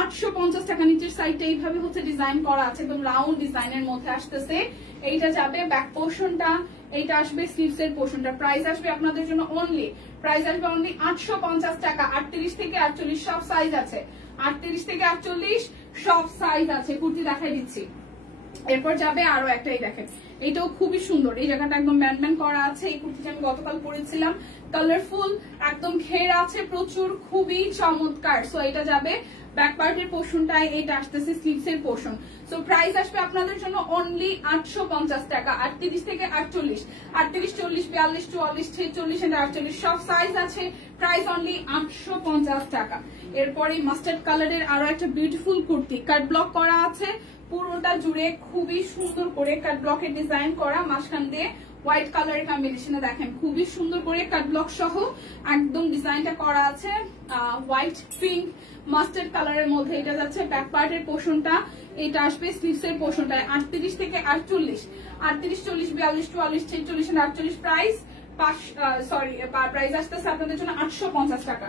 850 টাকা। নিচের সাইডটা এইভাবে হচ্ছে ডিজাইন করা আছে, একদম রাউন্ড ডিজাইনের মধ্যে আসতেছে। এইটা যাবে ব্যাক পোর্শনটা, এইটা আসবে স্লিভস এর পোর্শনটা। প্রাইস আসবে আপনাদের জন্য অনলি 850 টাকা। 38 থেকে 48 সব সাইজ আছে, 38 থেকে 48 সব সাইজ আছে। কুর্তি দেখাই দিচ্ছি। এরপর যাবে আরো একটাই, দেখেন এইটাও খুবই সুন্দর, এই জায়গাটা একদম ব্যান্ড করা আছে। এই কুর্তিটা আমি গতকাল পরেছিলাম, কালারফুল, একদম ঘের আছে প্রচুর, খুবই চমৎকার। সো এটা যাবে ব্যাক পার্টের পোর্শনটায়, এটা আসতেছে স্লিভস এর পোর্শন। সো প্রাইস আসবে আপনাদের জন্য অনলি 850 টাকা। 38 থেকে 48, 38, 40, 42, 44, 46 এন্ড 48 সব সাইজ আছে। প্রাইস অনলি 850 টাকা। এরপরে মাস্টার্ড কালারের আরো একটা বিউটিফুল কুর্তি, কাট ব্লক করা আছে পুরোটা জুড়ে, খুবই সুন্দর করে কাট ব্লকের ডিজাইন করা, মাঝখান দিয়ে হোয়াইট কালারের কম্বিনেশনে দেখেন খুবই সুন্দর করে কাট ব্লক সহ একদম ডিজাইনটা করা আছে। হোয়াইট পিঙ্ক মাস্টার্ড কালারের মধ্যে এটা যাচ্ছে ব্যাক পার্টের পোর্শনটা, এটা আসবে স্লিভস এর পোর্শনটায়। 38 থেকে 48, 38, 40, 42, 44, 46 এন্ড 48 প্রাইস প্রাইস আসতেছে আপনাদের জন্য 850 টাকা।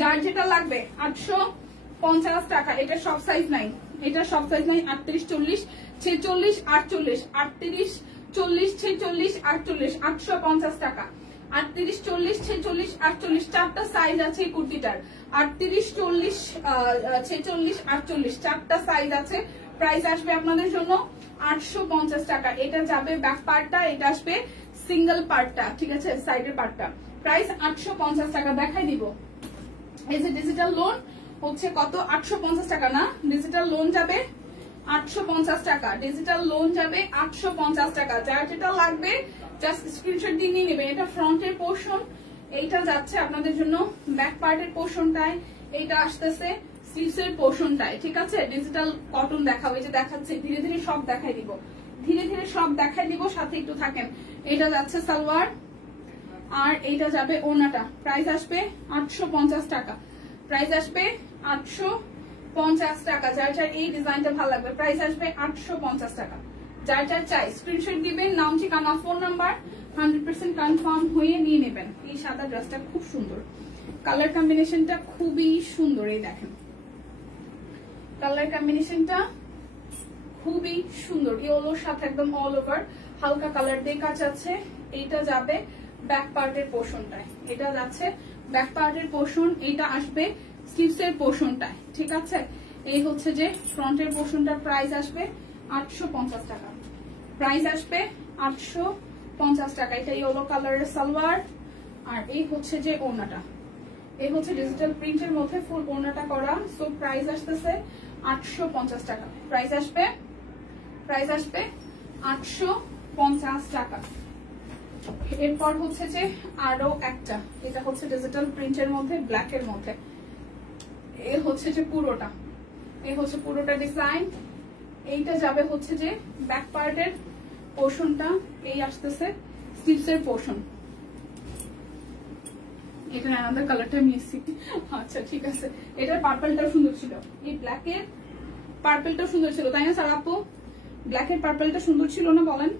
যার যেটা লাগবে 850 টাকা। এটা সব সাইজ নাই, 38, 40, 46, 48, 38, 40, 46, 48, 850 টাকা। 38, 40, 46, 48 চারটা সাইজ আছে এই কুর্তিটার। 38, 40, 46, 48 চারটা সাইজ আছে। প্রাইস আসবে আপনাদের জন্য 850 টাকা। এটা যাবে ব্যাক পার্টটা, এটা আসবে সিঙ্গেল পার্টটা, ঠিক আছে, সাইডের পার্টটা। প্রাইস 850 টাকা। দেখাই দিব। এই যে ডিজিটাল লোন হচ্ছে কত, 850 টাকা না, ডিজিটাল লোন যাবে 850 টাকা। ডিজিটাল লোন যাবে 850 টাকা। যার যেটা লাগবে জাস্ট স্ক্রিনশট দিয়ে নিয়ে নেবেন। এটা ফ্রন্টের পোর্শন, এইটা যাচ্ছে আপনাদের জন্য ব্যাক পার্টের পোর্শনটায়, এইটা আসতেছে স্লিভসের পোর্শনটায়, ঠিক আছে। ডিজিটাল কটন দেখাবো, এই যে দেখাচ্ছে, ধীরে ধীরে সব দেখাই দিব, ধীরে ধীরে সব দেখাই দিব, সাথে একটু থাকেন। এটা যাচ্ছে সালোয়ার, আর এইটা যাবে ওনাটা। প্রাইস আসবে 850 টাকা। প্রাইস আসবে 850 টাকা। যার যার এই ডিজাইনটা ভালো লাগবে প্রাইস আসবে 850 টাকা। যার যার চাই স্ক্রিনশট দিবেন, নাম, ঠিকানা, ফোন নাম্বার, 100% কনফার্ম হয়ে নিয়ে নেবেন। এই সাদা ড্রেসটা খুব সুন্দর, কালার কম্বিনেশনটা খুবই সুন্দর। এই দেখেন কালার কম্বিনেশনটা খুবই সুন্দর, ইয়েলোর সাথে একদম অল ওভার হালকা কালার দিয়ে কাজ আছে। এইটা যাবে ব্যাক পার্টের পোর্শনটায়, এটা যাচ্ছে ব্যাক পার্টের পোর্শন, এইটা আসবে স্লিভসের পোর্শনটায়, ঠিক আছে। এই হচ্ছে যে ফ্রন্টের পোর্শনটার প্রাইস আসবে 850 টাকা। প্রাইস আসবে 850 টাকা। এটা ইয়েলো কালারের সালোয়ার, আর এই হচ্ছে যে ওড়নাটা, এই হচ্ছে ডিজিটাল প্রিন্টের মধ্যে ফুল ওড়নাটা করা। সো প্রাইস আসতেছে 850 টাকা। প্রাইস আসবে 850 টাকা। এরপর হচ্ছে যে আরো একটা, এটা হচ্ছে ডিজিটাল প্রিন্টের মধ্যে ব্ল্যাকের মধ্যে, এই হচ্ছে যে পুরোটা, এই হচ্ছে পুরোটা ডিজাইন। এইটা যাবে হচ্ছে যে ব্যাক পার্টের পোর্শনটা, এই আসতেছে স্লিভসের পোর্শন। এটা আলাদা কালারটা মিসি, আচ্ছা ঠিক আছে। এটার পার্পলটাও সুন্দর ছিল, এই ব্ল্যাকের পার্পলটাও সুন্দর ছিল, তাই না স্যার আপু? ব্ল্যাকের পার্পলটা সুন্দর ছিল না বলেন?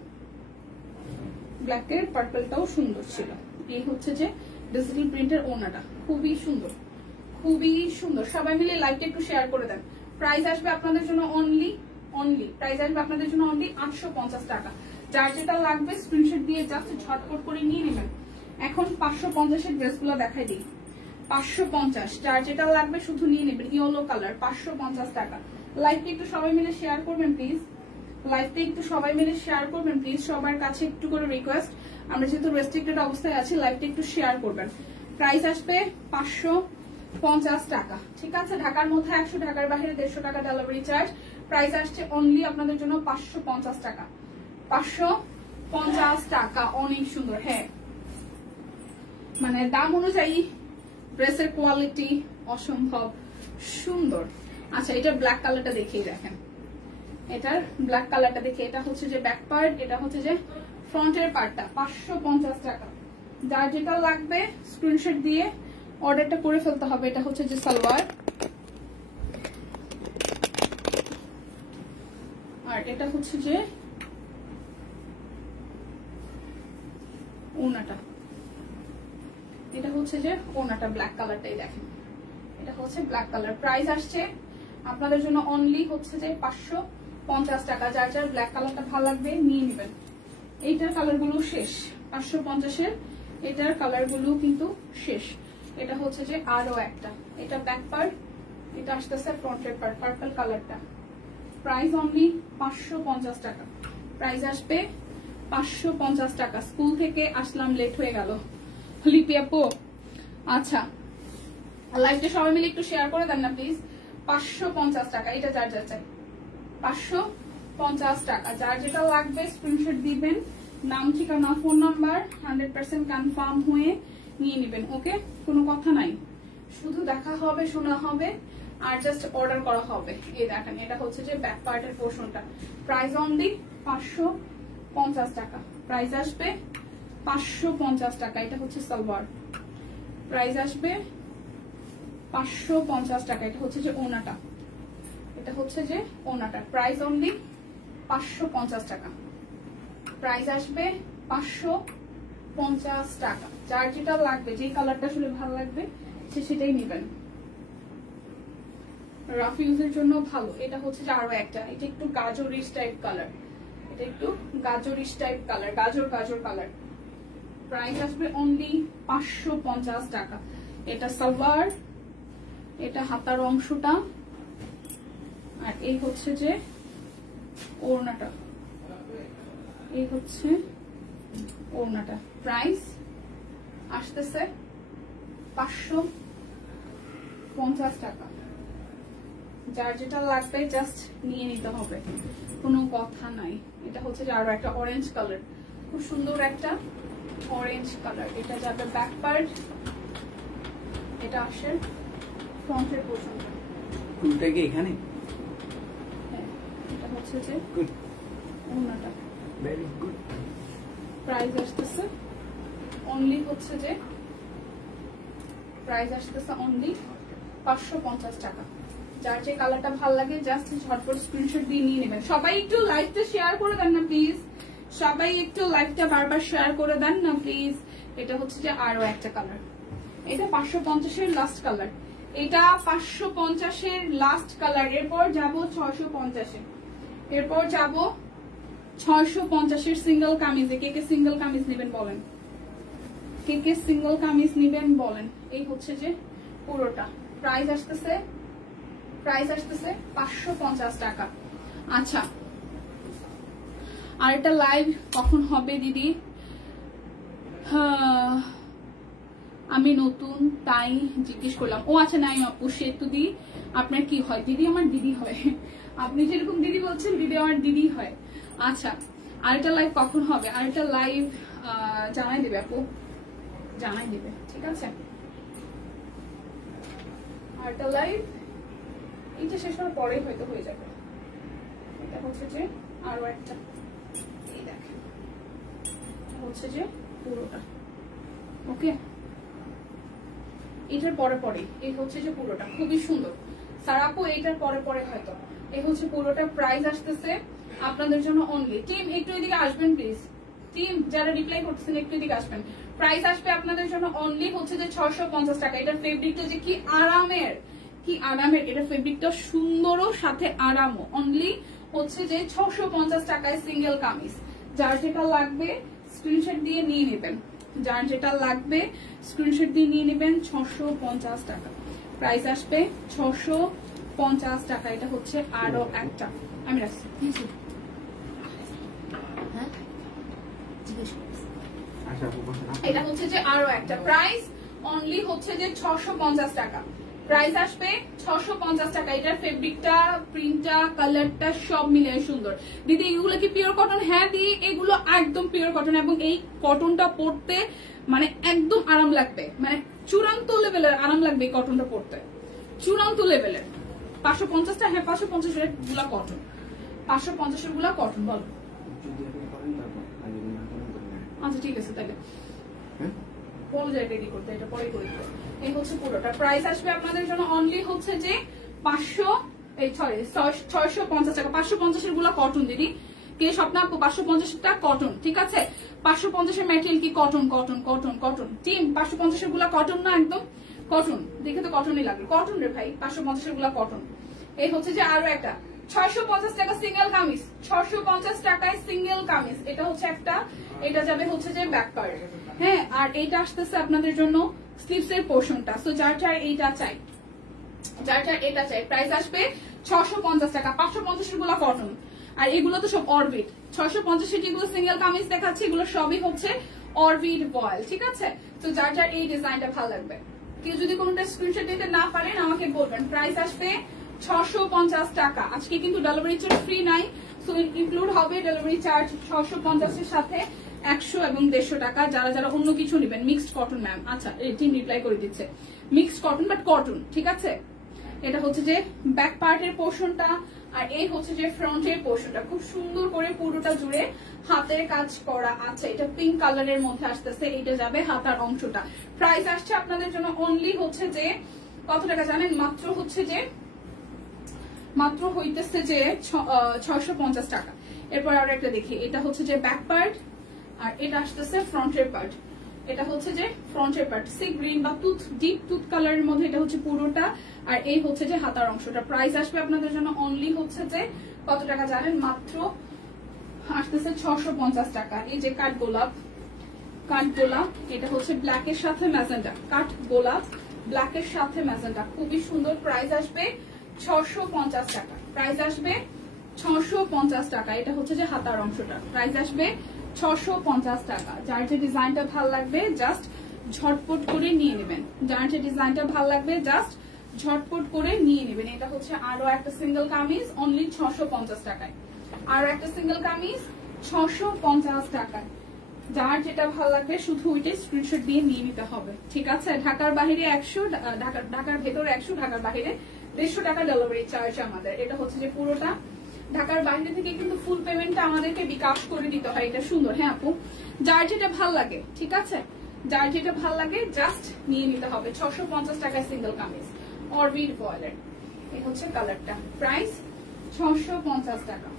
ব্ল্যাকের পার্পলটাও সুন্দর ছিল। এই হচ্ছে যে ডিজিটাল প্রিন্টের ওড়নাটা, খুবই সুন্দর, খুবই সুন্দর। সবাই মিলে লাইকটা একটু শেয়ার করে দেন। প্রাইস আসবে আপনাদের জন্য অনলি প্রাইস আসবে আপনাদের জন্য অনলি 850 টাকা। যার যেটা লাগবে স্ক্রিনশট দিয়ে জাস্ট ঝটপট করে নিয়ে নেবেন। এখন 550 এর ড্রেসগুলো দেখাই দিই। 550, যার যেটা লাগবে শুধু নিয়ে নেবেন, ইয়েলো কালার, 550 টাকা। লাইভটা একটু সবাই মিলে শেয়ার করবেন প্লিজ, লাইভটা একটু সবাই মিলে শেয়ার করবেন প্লিজ। সবার কাছে একটু করে রিকোয়েস্ট, আমরা যেহেতু রেস্ট্রিক্টেড অবস্থায় আছি, লাইভটা একটু শেয়ার করবেন। প্রাইস আসবে 550 টাকা, ঠিক আছে। ঢাকার মধ্যে 100, ঢাকার বাইরে 150 টাকা ডেলিভারি চার্জ। প্রাইস আসছে অনলি আপনাদের জন্য 550 টাকা। 550 টাকা, অনেক সুন্দর। হ্যাঁ, মানে দাম অনুযায়ী ড্রেসের কোয়ালিটি অসম্ভব সুন্দর। আচ্ছা, এটা ব্ল্যাক কালারটা দেখিয়ে দেখেন, এটার ব্ল্যাক কালারটা দেখে, এটা হচ্ছে যে ব্যাক পার্ট, এটা হচ্ছে যে ফ্রন্টের পার্টটা। 550 টাকা। যার যেটা লাগবে স্ক্রিনশট দিয়ে অর্ডারটা করে ফেলতে হবে। এটা হচ্ছে যে সালোয়ার, আর এটা হচ্ছে যে ওড়নাটা, এটা হচ্ছে যে ওড়নাটা ব্ল্যাক কালারটাই দেখেন, এটা হচ্ছে ব্ল্যাক কালার। প্রাইস আসছে আপনাদের জন্য অনলি হচ্ছে যে 550 টাকা। যার যার ব্ল্যাক কালারটা ভালো লাগবে নিয়ে নেবেন। এইটার কালারগুলো শেষ, 550-এর এটার কালারগুলো কিন্তু শেষ। এটা হচ্ছে যে আরো একটা, এটা ব্যাক পার্ট, এটা আসতেছে ফ্রন্টের পার্ট, পার্পল কালারটা। প্রাইস অনলি 550 টাকা। প্রাইস আসবে 550 টাকা। স্কুল থেকে আসলাম, লেট হয়ে গেল লিপি আপু। আচ্ছা, লাইভটা সবাই মিলে একটু শেয়ার করে দেন না প্লিজ। 550 টাকা, এটা যার যার চাই 550 টাকা। যার যেটা লাগবে স্ক্রিনশট দিবেন, নাম, ঠিকানা, ফোন নাম্বার, 100% কনফার্ম হয়ে নিয়ে নেবেন। ওকে, কোনো কথা নাই, শুধু দেখা হবে, শোনা হবে, আর জাস্ট অর্ডার করা হবে। এই দেখেন, এটা হচ্ছে যে ব্যাক পার্টের পোর্শনটা। প্রাইস অনলি 550 টাকা। প্রাইস আসবে 550 টাকা। এটা হচ্ছে সালোয়ার, প্রাইস আসবে 550 টাকা। এটা হচ্ছে যে ওড়নাটা, এটা হচ্ছে যে ওড়নাটা। প্রাইস অনলি 550 টাকা। প্রাইস আসবে 550 টাকা। যার যেটা লাগবে, যে কালারটা আসলে ভালো লাগবে সে সেটাই নেবেন, রাফ ইউজের জন্য ভালো। এটা হচ্ছে যে আরো একটা, এটা একটু গাজরিশ টাইপ কালার, এটা একটু গাজরিশ টাইপ কালার, গাজর গাজর কালার। প্রাইস আসবে অনলি 550 টাকা। এটা সালোয়ার, এটা হাতার অংশটা, আর এই হচ্ছে যে ওড়নাটা, এই হচ্ছে ওড়নাটা। প্রাইস আসতেছে 550 টাকা। যার যেটা লাগবে জাস্ট নিয়ে নিতে হবে, কোনো কথা নাই। এটা হচ্ছে যে আরো একটা অরেঞ্জ কালার, খুব সুন্দর একটা অরেঞ্জ কালার। এটা যাবে ব্যাক পার্ট, এটা আসে ফ্রন্টের পোর্শনটা। কোনটা কি এখানে? হ্যাঁ, এটা হচ্ছে যে ওড়নাটা। Very good. প্রাইস আসতেছে অনলি হচ্ছে যে প্রাইস আসতেছে অনলি 550 টাকা। যার যে কালারটা ভালো লাগে জাস্ট ঝটপট স্ক্রিনশট দিয়ে নিয়ে নেবেন। সবাই একটু লাইভটা শেয়ার করে দেন না প্লিজ, সবাই একটু লাইভটা বারবার শেয়ার করে দেন না প্লিজ। এটা হচ্ছে যে আরো একটা কালার, এটা 550 এর লাস্ট কালার, এটা 550 এর লাস্ট কালার। এরপর যাব 650 এ, এরপর যাব 650 এর সিঙ্গেল কামিজে। কে কে সিঙ্গেল কামিজ নেবেন বলেন, কে কে সিঙ্গেল কামিজ নেবেন বলেন। এই হচ্ছে যে পুরোটা প্রাইস আসতেছে 550 টাকা। আচ্ছা, আর এটা লাইভ কখন হবে দিদি? আমি নতুন তাই জিজ্ঞেস করলাম। ও আচ্ছা, নাই আপু সেতু দি আপনার কি হয়? দিদি আমার দিদি হয়, আপনি যেরকম দিদি বলছেন দিদি আমার দিদি হয়। আচ্ছা, আরেকটা লাইভ কখন হবে? আরেকটা লাইভ জানাই দেবে আপু, জানাই দেবে, ঠিক আছে? আরেকটা লাইভ এটা শেষ হওয়ার পরেই হয়তো হয়ে যাবে। এটা হচ্ছে যে আরো একটা, এই দেখেন হচ্ছে যে পুরোটা, ওকে? এটার পরে পরে এই হচ্ছে যে পুরোটা খুবই সুন্দর। সারাপো এটার পরে পরে হয়তো এই হচ্ছে পুরোটা। প্রাইস আসতেছে আপনাদের জন্য অনলি, টিম একটু এদিকে আসবেন প্লিজ, টিম যারা রিপ্লাই করতেছেন একটু এদিকে আসবেন। প্রাইস আসবে আপনাদের জন্য অনলি হচ্ছে যে 650 টাকা। এটার ফেব্রিকটা যে কি আরামের, কি আরামের, এটা ফেব্রিকটা সুন্দরও সাথে আরামও। অনলি হচ্ছে যে 650 টাকায় সিঙ্গেল কামিজ। যার যেটা লাগবে স্ক্রিনশট দিয়ে নিয়ে নেবেন, যার যেটা লাগবে স্ক্রিনশট দিয়ে নিয়ে নেবেন। 650 টাকা প্রাইস আসবে, 650 টাকা। এটা হচ্ছে আরো একটা, আমি রাখছি, এটা হচ্ছে যে আরো একটা প্রাইস অনলি হচ্ছে যে 650 টাকা। প্রাইস আসবে 650 টাকা। এটার ফেব্রিকটা, প্রিন্টটা, কালারটা সব মিলে সুন্দর। দিদি এগুলো কি পিওর কটন? হ্যাঁ দি, এগুলো একদম পিওর কটন, এবং এই কটনটা পরতে মানে একদম আরাম লাগবে, মানে চূড়ান্ত লেভেলের আরাম লাগবে এই কটনটা পরতে, চূড়ান্ত লেভেলের। 550টা, হ্যাঁ 550 এর গুলা কটন, 550 এর গুলা কটন। বলো আচ্ছা ঠিক আছে, তাহলে বলো যায় রেডি করতে, এটা পরে করে দিতে। এই হচ্ছে পুরোটা। প্রাইস আসবে আপনাদের জন্য অনলি হচ্ছে যে 650 টাকা। 550 এর গুলা কটন দিদি, কে স্বপ্ন আপু? 550টা কটন, ঠিক আছে? 550 এর ম্যাটেরিয়াল কি cotton, cotton, cotton, cotton. Team 550 এর গুলা কটন না? একদম কটন, দেখে তো কটনই লাগবে, কটন রে ভাই। 550 এর গুলা কটন। এই হচ্ছে যে আরো একটা 650 টাকা সিঙ্গেল কামিজ, 650 টাকায় সিঙ্গেল কামিজ। এটা হচ্ছে একটা, এটা যাবে হচ্ছে যে ব্যাক পার্ট, হ্যাঁ। আর এইটা আসতেছে আপনাদের জন্য স্লিভস এর পোর্শনটা। সো যার যার এইটা চাই, যার যার এটা চাই, প্রাইস আসবে 650 টাকা। 550 এর গুলা কটন, আর এগুলো তো সব অরবিট। 650 এর যেগুলো সিঙ্গেল কামিজ দেখাচ্ছে এগুলো সবই হচ্ছে অরবিট বয়েল, ঠিক আছে? তো যার যার এই ডিজাইনটা ভালো লাগবে, কেউ যদি কোনোটা স্ক্রিনশট দিতে না পারেন আমাকে বলবেন। প্রাইস আসবে 650 টাকা। আজকে কিন্তু ডেলিভারি চার্জ ফ্রি নাই, সো ইনক্লুড হবে ডেলিভারি চার্জ 650 এর সাথে 100 এবং 150 টাকা। যারা যারা অন্য কিছু নেবেন, মিক্সড কটন ম্যাম, আচ্ছা টিম রিপ্লাই করে দিচ্ছে মিক্সড কটন, বাট কটন, ঠিক আছে? এটা হচ্ছে যে ব্যাক পার্টের পোর্শনটা, আর এই হচ্ছে যে ফ্রন্টের পোর্শনটা। খুব সুন্দর করে পুরোটা জুড়ে হাতের কাজ করা আছে। এটা পিঙ্ক কালারের মধ্যে আসতেছে, এটা যাবে হাতার অংশটা। প্রাইস আসছে আপনাদের জন্য অনলি হচ্ছে যে কত টাকা জানেন? মাত্র হচ্ছে যে মাত্র হইতেছে যে 650 টাকা। এরপর আর একটা দেখি, এটা হচ্ছে যে ব্যাক পার্ট, আর এটা আসতেছে ফ্রন্টের পার্ট। এটা হচ্ছে যে ফ্রন্টের পার্ট, সি গ্রিন বা টুথ, ডিপ টুথ কালারের মধ্যে এটা হচ্ছে পুরোটা, আর এই হচ্ছে যে হাতার অংশটা। প্রাইস আসবে আপনাদের জন্য অনলি হচ্ছে যে কত টাকা জানেন? মাত্র আসতেছে 650 টাকা। এই যে কাঠ কাঠ গোলাপ, এটা হচ্ছে ব্ল্যাক এর সাথে ম্যাজেন্টা, কাঠ গোলাপ ব্ল্যাক এর সাথে ম্যাজেন্টা, খুবই সুন্দর। প্রাইস আসবে 650 টাকা, প্রাইস আসবে 650 টাকা। এটা হচ্ছে যে হাতার অংশটা, প্রাইস আসবে 650 টাকা। যার যে ডিজাইনটা ভালো লাগবে জাস্ট ঝটপট করে নিয়ে নেবেন, যার যে ডিজাইনটা ভালো লাগবে জাস্ট ঝটপট করে নিয়ে নেবেন। এটা হচ্ছে আরো একটা সিঙ্গেল কামিজ অনলি 650 টাকায়, আরো একটা সিঙ্গেল কামিজ 650 টাকায়। যার যেটা ভালো লাগবে শুধু ওইটাই স্ক্রিনশট দিয়ে নিয়ে নিতে হবে, ঠিক আছে? ঢাকার বাইরে 100, ঢাকার ভেতরে 100, ঢাকার বাইরে 150 টাকা ডেলিভারি চার্জ আমাদের। এটা হচ্ছে যে পুরোটা ঢাকার বাইরে থেকে কিন্তু ফুল পেমেন্টটা আমাদেরকে বিকাশ করে দিতে হয়। এটা সুন্দর, হ্যাঁ আপু, যার যেটা ভালো লাগে, ঠিক আছে? যার যেটা ভালো লাগে জাস্ট নিয়ে নিতে হবে। 650 টাকায় সিঙ্গেল কামিজ অরবিট ভয়েলের, এই হচ্ছে কালারটা। প্রাইস 650 টাকা,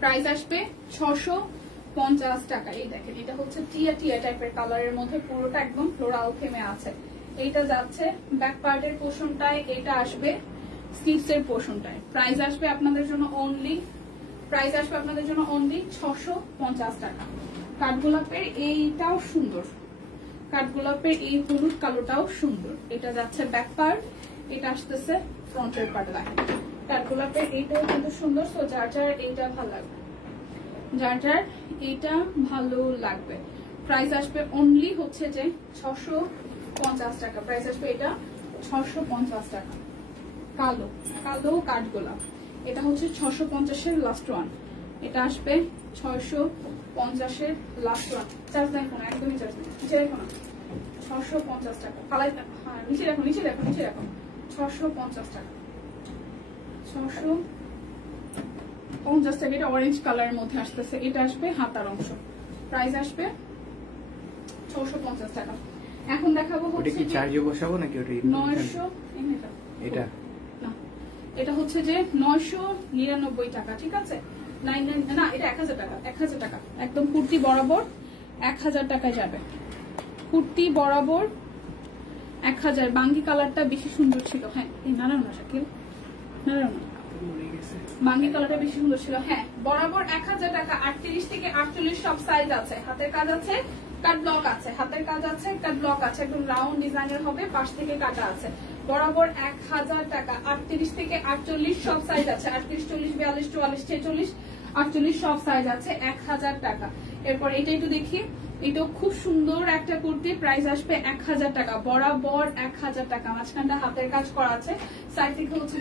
প্রাইস আসবে 650 টাকা। এই দেখেন, এটা হচ্ছে টিয়া টিয়া টাইপের কালারের মধ্যে, পুরোটা একদম ফ্লোরাল থেমে আছে। এইটা যাচ্ছে ব্যাক পার্টের পোর্শনটায়, এটা আসবে স্লিভস এর পোর্শনটায়। প্রাইস আসবে আপনাদের জন্য অনলি, প্রাইস আসবে আপনাদের জন্য অনলি 650 টাকা। কাঠগোলাপের এইটাও সুন্দর, কাঠগোলাপের এই হলুদ কালোটাও সুন্দর। এটা যাচ্ছে ব্যাক পার্ট, এটা আসতেছে ফ্রন্টের পার্ট। দেখেন কাঠগোলাপের এইটাও কিন্তু সুন্দর। সো যার যার এইটা ভালো লাগবে, যার যার এইটা ভালো লাগবে, প্রাইস আসবে অনলি হচ্ছে যে 650 টাকা। প্রাইস আসবে এটা 650 টাকা। কালো, কালো কাঠগোলাপ, এটা হচ্ছে 650-এর লাস্ট ওয়ান, এটা আসবে 650-এর লাস্ট ওয়ান। চার্জ দেন কোনো, একদমই চার্জ নেই, নিচে রাখো না। 650 টাকা, ফালাই, হ্যাঁ নিচে রাখো, নিচে রাখো, নিচে রাখো। 650 টাকা, 650 টাকা। এটা অরেঞ্জ কালারের মধ্যে আসতেছে, এটা আসবে হাতার অংশ। প্রাইস আসবে 650 টাকা। এখন দেখাবো হচ্ছে কি চার্জে বসাবো নাকি ওটা 900, এটা না, এটা হচ্ছে যে 999 টাকা, ঠিক আছে? 99 না, এটা 1000 টাকা, 1000 টাকা একদম কুর্তি বরাবর 1000 টাকায় যাবে, কুর্তি বরাবর 1000। বাঙ্গি কালারটা বেশি সুন্দর ছিল, হ্যাঁ এই নারায়ণ না শাকিল, নারায়ণ না, বাঙ্গি কালারটা বেশি সুন্দর ছিল। হ্যাঁ বরাবর 1000 টাকা। 38 থেকে 48 সব সাইজ আছে, হাতের কাজ আছে, কাট ব্লক আছে, হাতের কাজ আছে, কাট ব্লক আছে, একদম রাউন্ড ডিজাইনের হবে, পাশ থেকে কাটা আছে। বরাবর 1000 টাকা। 38 থেকে 48 সব সাইজ আছে, 38, 40, 42, 44, 46, 48 সব সাইজ আছে, 1000 টাকা। এরপর এটা একটু দেখি, এটাও খুব সুন্দর একটা কুর্তি, প্রাইস আসবে 1000 টাকা, বরাবর 1000 টাকা। মাঝখানটা হাতের কাজ করা আছে, সাইড থেকে হচ্ছে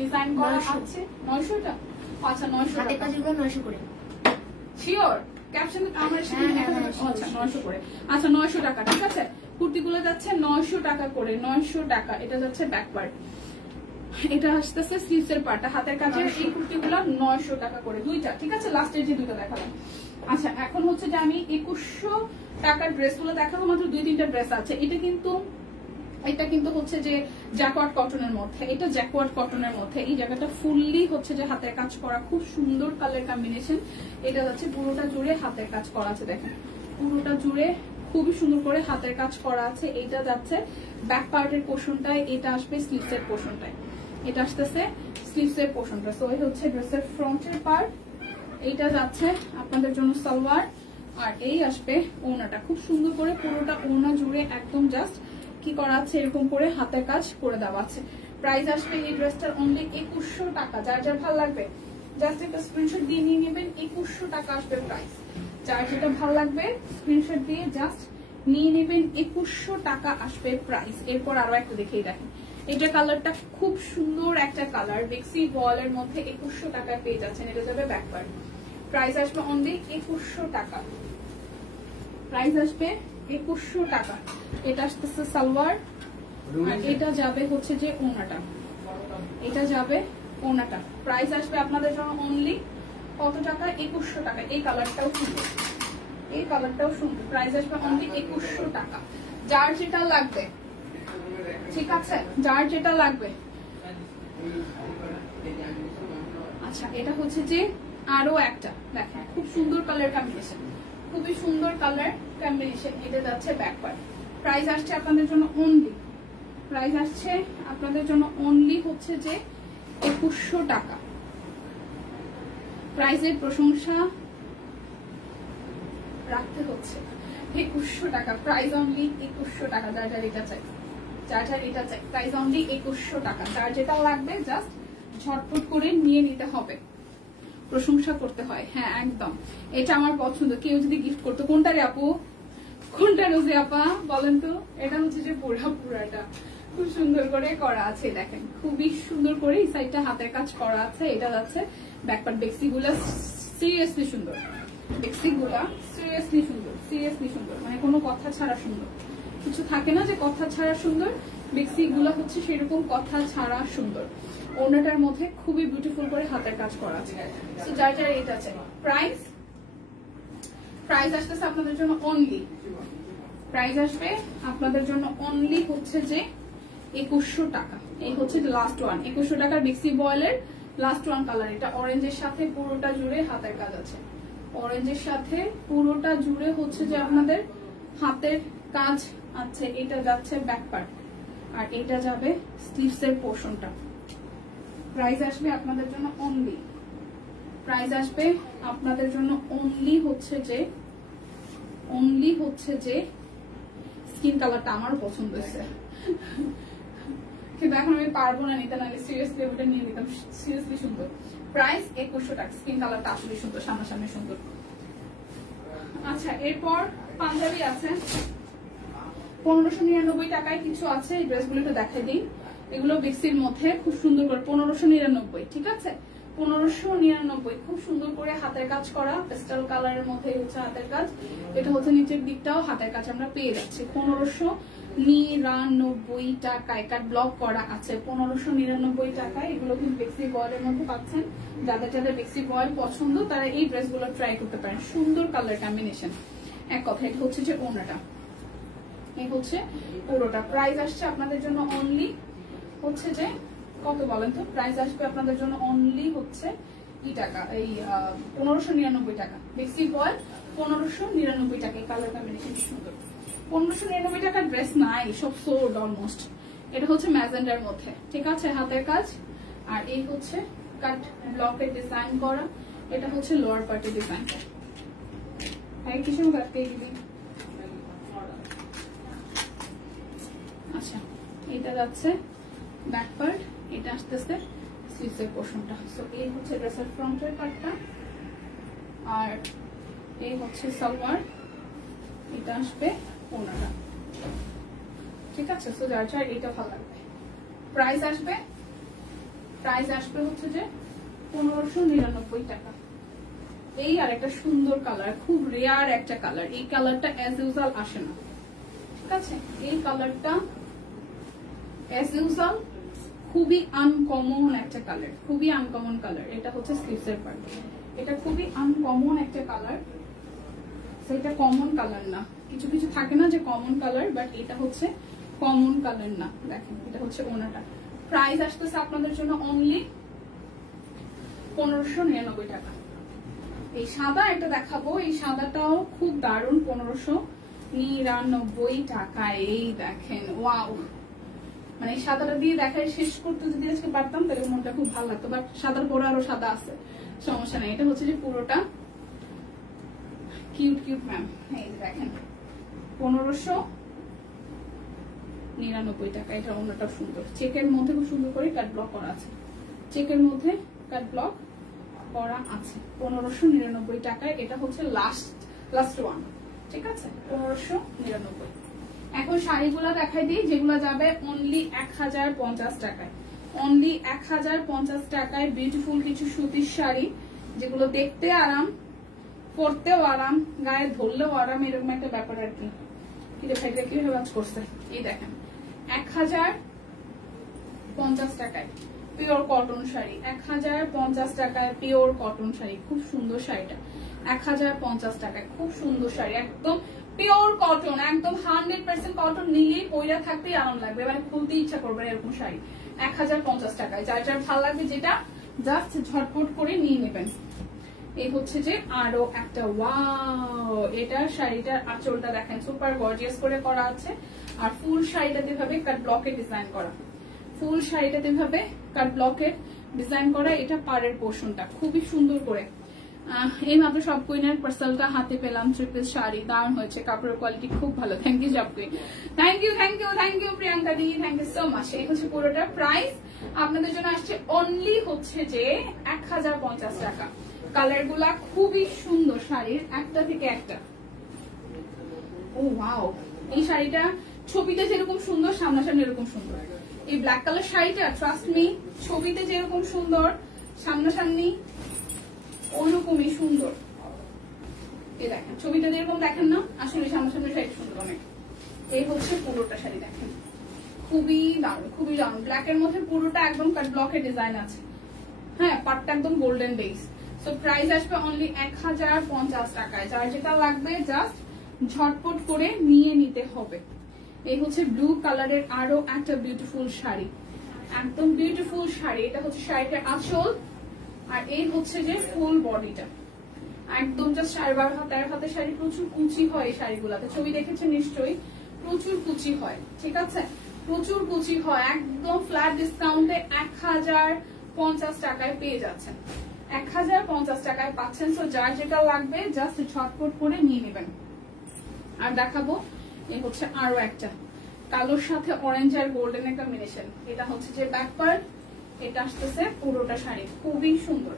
ডিজাইন করা আছে। 900 টা, আচ্ছা 900 হাতের টাকা, কাজগুলো 900 করে। শিওর ক্যাপশন আমরা আচ্ছা 900 করে, আচ্ছা 900 টাকা, ঠিক আছে? কুর্তিগুলো যাচ্ছে 900 টাকা করে, 900 টাকা। এটা যাচ্ছে ব্যাক পার্ট, এটা আসতেছে স্লিভস এর পার্ট, হাতের কাজের এই কুর্তিগুলো 900 টাকা করে দুইটা, ঠিক আছে? লাস্টের যে দুটো দেখালাম। আচ্ছা এখন হচ্ছে যে আমি 2100 টাকার ড্রেসগুলো দেখাবো, মাত্র 2-3টা ড্রেস আছে। এটা কিন্তু হচ্ছে যে জ্যাকওয়ার্ড কটনের মধ্যে, এটা জ্যাকওয়ার্ড কটনের মধ্যে, এই জায়গাটা ফুললি হচ্ছে যে হাতের কাজ করা, খুব সুন্দর কালার কম্বিনেশন। এটা যাচ্ছে পুরোটা জুড়ে হাতের কাজ করা আছে, দেখেন পুরোটা জুড়ে খুবই সুন্দর করে হাতের কাজ করা আছে। এটা যাচ্ছে ব্যাক পার্টের পোর্শনটায়, এটা আসবে স্লিভস এর পোর্শনটায়, এটা আসতেছে স্লিভস এর পোর্শনটা। সো এই হচ্ছে ড্রেসের ফ্রন্টের পার্ট, এইটা যাচ্ছে আপনাদের জন্য সালোয়ার, আর এই আসবে ওড়নাটা। খুব সুন্দর করে পুরোটা ওড়না জুড়ে একদম জাস্ট কি করা আছে, এরকম করে হাতের কাজ করে দেওয়া আছে। প্রাইস আসবে এই ড্রেসটার অনলি 2100 টাকা। যার যার ভালো লাগবে জাস্ট একটা স্ক্রিনশট দিয়ে নিয়ে নেবেন, 2100 টাকা আসবে প্রাইস। যার যেটা ভালো লাগবে স্ক্রিনশট দিয়ে জাস্ট নিয়ে নেবেন, 2100 টাকা আসবে প্রাইস। এরপর আরো একটা দেখেই দেখেন, এটা কালারটা খুব সুন্দর একটা কালার, বেক্সি ওয়ালের মধ্যে 2100 টাকায় পেয়ে যাচ্ছেন। এটা যাবে ব্যাকওয়ার্ড, প্রাইস আসবে অনলি 2100 টাকা, প্রাইস আসবে 2100 টাকা। এটা আসতেছে সালোয়ার, আর এটা যাবে হচ্ছে যে ওড়নাটা, এটা যাবে ওড়নাটা। প্রাইস আসবে আপনাদের জন্য অনলি কত টাকা? 2100 টাকা। এই কালারটাও সুন্দর, এই কালারটাও সুন্দর, প্রাইস আসবে অনলি 2100 টাকা। যার যেটা লাগবে, ঠিক আছে, যার যেটা লাগবে। আচ্ছা এটা হচ্ছে যে আরো একটা দেখেন, খুব সুন্দর কালার কম্বিনেশন, খুবই সুন্দর কালার কম্বিনেশন। এটা যাচ্ছে ব্যাকওয়ার্ড, প্রাইস আসছে আপনাদের জন্য অনলি, প্রাইস আসছে আপনাদের জন্য অনলি হচ্ছে যে 2100 টাকা। প্রাইসের প্রশংসা রাখতে হচ্ছে, 2100 টাকা, প্রাইস অনলি 2100 টাকা। যার যার এটা চাই, যার যার এটা চাই, প্রাইস অনলি 2100 টাকা। যার যেটা লাগবে জাস্ট ঝটপট করে নিয়ে নিতে হবে, প্রশংসা করতে হয়। হ্যাঁ একদম, এটা আমার পছন্দ। কেউ যদি গিফট করতো, কোনটা রে আপু, কোনটা রোজি আপা বলেন তো? এটা হচ্ছে যে পুরাটা খুব সুন্দর করে করা আছে, দেখেন খুবই সুন্দর করে এই সাইডটা হাতের কাজ করা আছে। এটা যাচ্ছে ব্যাকপার্ট। বেক্সি গুলা সিরিয়াসলি সুন্দর, বেক্সি গুলা সিরিয়াসলি সুন্দর, সিরিয়াসলি সুন্দর, মানে কোনো কথা ছাড়া সুন্দর। কিছু থাকে না যে কথা ছাড়া সুন্দর, বেক্সি গুলা হচ্ছে সেরকম কথা ছাড়া সুন্দর। ওনাটার মধ্যে খুবই বিউটিফুল করে হাতের কাজ করা আছে। তো যার যার এটা চাই, প্রাইস আসতেছে আপনাদের জন্য অনলি, প্রাইস আসবে আপনাদের জন্য অনলি হচ্ছে যে 2100 টাকা। এই হচ্ছে লাস্ট ওয়ান, 2100 টাকার বেক্সি বয়েলের লাস্ট ওয়ান কালার। এটা অরেঞ্জের সাথে পুরোটা জুড়ে হাতের কাজ আছে, অরেঞ্জের সাথে পুরোটা জুড়ে হচ্ছে যে আপনাদের হাতের কাজ আছে। এটা যাচ্ছে ব্যাক পার্ট আর এটা যাবে স্লিভস এর পোর্শনটা। প্রাইস আসবে আপনাদের জন্য অনলি, প্রাইস আসবে আপনাদের জন্য অনলি হচ্ছে যে স্কিন কালারটা আমার পছন্দ হয়েছে, কিন্তু এখন আমি পারবো না নিতে, নাহলে সিরিয়াসলি ওটা নিয়ে নিতাম। সিরিয়াসলি সুন্দর, প্রাইস 2100 টাকা। স্কিন কালারটা আসলে সুন্দর, সামনাসামনি সুন্দর। আচ্ছা, এরপর পাঞ্জাবি আছে 1599 টাকায় কিছু আছে। এই ড্রেসগুলো একটু দেখাই দিই। এগুলো বেক্সির মধ্যে খুব সুন্দর করে 1599, ঠিক আছে 1599, খুব সুন্দর করে হাতের কাজ করা, পেস্টাল কালারের মধ্যে হচ্ছে হাতের কাজ। এটা হচ্ছে নিচের দিকটাও হাতের কাজ আমরা পেয়ে যাচ্ছি 1599 টাকায়। কাট ব্লক করা আছে 1599 টাকায়। এগুলো কিন্তু বেক্সি বয়েলের মধ্যে পাচ্ছেন। যাদের যাদের বেক্সি বয়েল পছন্দ তারা এই ড্রেসগুলো ট্রাই করতে পারেন, সুন্দর কালার কম্বিনেশন। এক কথা, এটা হচ্ছে যে ওনাটা, এই হচ্ছে পুরোটা। প্রাইস আসছে আপনাদের জন্য অনলি হচ্ছে যে কত বলেন তো? প্রাইস আসবে আপনাদের জন্য অনলি হচ্ছে টাকা, এই 1599 টাকা। বেক্সি বয়েল 1599 টাকা। কালার কম্বিনেশন সুন্দর। 1599 টাকার ড্রেস নাই, সব সোল্ড অলমোস্ট। এটা হচ্ছে ম্যাজেন্ডার মধ্যে, ঠিক আছে হাতের কাজ। আর এই হচ্ছে কাট ব্লকের ডিজাইন করা। এটা হচ্ছে লোয়ার পার্টের ডিজাইন। কিছু আচ্ছা, এটা যাচ্ছে ব্যাক পার্ট, এটা আসতেছে স্লিভসের পোর্শনটা। সো এই হচ্ছে ড্রেসের ফ্রন্টের পার্টটা, আর এই হচ্ছে সালোয়ার, এটা আসবে ওনাটা, ঠিক আছে। সো যার যার এটা ভালো লাগবে। প্রাইস আসবে হচ্ছে যে 1599 টাকা। এই আর একটা সুন্দর কালার, খুব রেয়ার একটা কালার। এই কালারটা অ্যাজ ইউজুয়াল আসে না, ঠিক আছে। এই কালারটা অ্যাজ ইউজুয়াল খুবই আনকমন একটা কালার, খুবই আনকমন কালার। এটা হচ্ছে স্লিভসের পার্ট। এটা খুবই আনকমন একটা কালার, সেটা কমন কালার না। কিছু কিছু থাকে না যে কমন কালার, বাট এটা হচ্ছে কমন কালার না। দেখেন, এটা হচ্ছে ওনাটা। প্রাইস আসতেছে আপনাদের জন্য অনলি 1599 টাকা। এই সাদা একটা দেখাবো, এই সাদাটাও খুব দারুণ, 1599 টাকায়। এই দেখেন, ওয়াও, মানে এই সাদাটা দিয়ে দেখায় শেষ করতে যদি আজকে পারতাম তাহলে মনটা খুব ভালো লাগতো, বাট সাদার পরে আরো সাদা আছে, সমস্যা নেই। এটা হচ্ছে যে পুরোটা কিউট কিউট ম্যাম। এই দেখেন 1599 টাকা। এটা অন্যটা সুন্দর, চেকের মধ্যে খুব সুন্দর করে কাট ব্লক করা আছে, চেকের মধ্যে কাট ব্লক করা আছে 1599 টাকায়। এটা হচ্ছে লাস্ট ওয়ান, ঠিক আছে 1599। এখন শাড়িগুলো দেখাই দিই, যেগুলো যাবে অনলি 1050 টাকায়। অনলি 1050 টাকায় বিউটিফুল কিছু সুতির শাড়ি, যেগুলো দেখতে আরাম, পরতেও আরাম, গায়ে ধরলেও আরাম, এরকম একটা ব্যাপার আর কি। ভাইটা কিভাবে কাজ করছে, এই দেখেন 1050 টাকায় পিওর কটন শাড়ি। 1050 টাকায় পিওর কটন শাড়ি, খুব সুন্দর শাড়িটা। 1050 টাকায় খুব সুন্দর শাড়ি, একদম পিওর কটন, একদম 100% কটন। নিলেই পয়লা থাকতেই আরাম লাগবে, মানে খুলতে ইচ্ছা করবে এরকম শাড়ি 1050 টাকায়। যার যার ভালো লাগবে যেটা জাস্ট ঝটপট করে নিয়ে নেবেন। এই হচ্ছে যে আরো একটা, ওয়াও, এটার শাড়িটার আঁচলটা দেখেন সুপার গর্জিয়াস করে করা আছে। আর ফুল শাড়িটাতে ভাবে কাট ব্লকের ডিজাইন করা, ফুল শাড়িটাতে ভাবে কাট ব্লকের ডিজাইন করা। এটা পাড়ের পোর্শনটা খুবই সুন্দর করে এই মাত্র সব কুইনের পার্সেলটা হাতে পেলাম, 3 পিস শাড়ি দারুণ হয়েছে, কাপড়ের কোয়ালিটি খুব ভালো। থ্যাংক ইউ সব কুইন, থ্যাংক ইউ প্রিয়াঙ্কা দি, থ্যাংক ইউ সো মাচ। এই হচ্ছে পুরোটা প্রাইস আপনাদের জন্য আসছে অনলি হচ্ছে যে 1050 টাকা। কালার গুলা খুবই সুন্দর, শাড়ির একটা থেকে একটা। ও ওয়াও, এই শাড়িটা ছবিতে যেরকম সুন্দর সামনাসামনি এরকম সুন্দর। এই ব্ল্যাক কালার শাড়িটা ট্রাস্ট মি, ছবিতে যেরকম সুন্দর সামনাসামনি ওরকমই সুন্দর। এই দেখেন ছবিতে যেরকম দেখেন না, আসলে সামনাসামনি শাড়ি সুন্দর অনেক। এই হচ্ছে পুরোটা শাড়ি, দেখেন খুবই দারুণ, খুবই দারুণ। ব্ল্যাক এর মধ্যে পুরোটা একদম কাট ব্লকের ডিজাইন আছে। হ্যাঁ, পাটটা একদম গোল্ডেন বেস। সো প্রাইস আসবে অনলি 1050 টাকায়। যার যেটা লাগবে জাস্ট ঝটপট করে নিয়ে নিতে হবে। এই হচ্ছে ব্লু কালারের আরো একটা বিউটিফুল শাড়ি, একদম বিউটিফুল শাড়ি। এটা হচ্ছে শাড়িটার আঁচল, আর এই হচ্ছে যে ফুল বডিটা, একদম জাস্ট 12.5 হাত 13 হাতের শাড়ি। প্রচুর কুচি হয় এই শাড়িগুলাতে, ছবি দেখেছেন নিশ্চয়ই, প্রচুর কুচি হয়। ঠিক আছে, প্রচুর কুচি হয়। একদম ফ্ল্যাট ডিসকাউন্টে 1050 টাকায় পেয়ে যাচ্ছেন, 1050 টাকায় পাচ্ছেন। সো যার যেটা লাগবে জাস্ট ঝটপট করে নিয়ে নেবেন। আর দেখাবো এই হচ্ছে আরো একটা কালোর সাথে অরেঞ্জ আর গোল্ডেন কম্বিনেশন। এটা হচ্ছে যে ব্যাক পার্ট, এটা আসতেছে পুরোটা শাড়ি, খুবই সুন্দর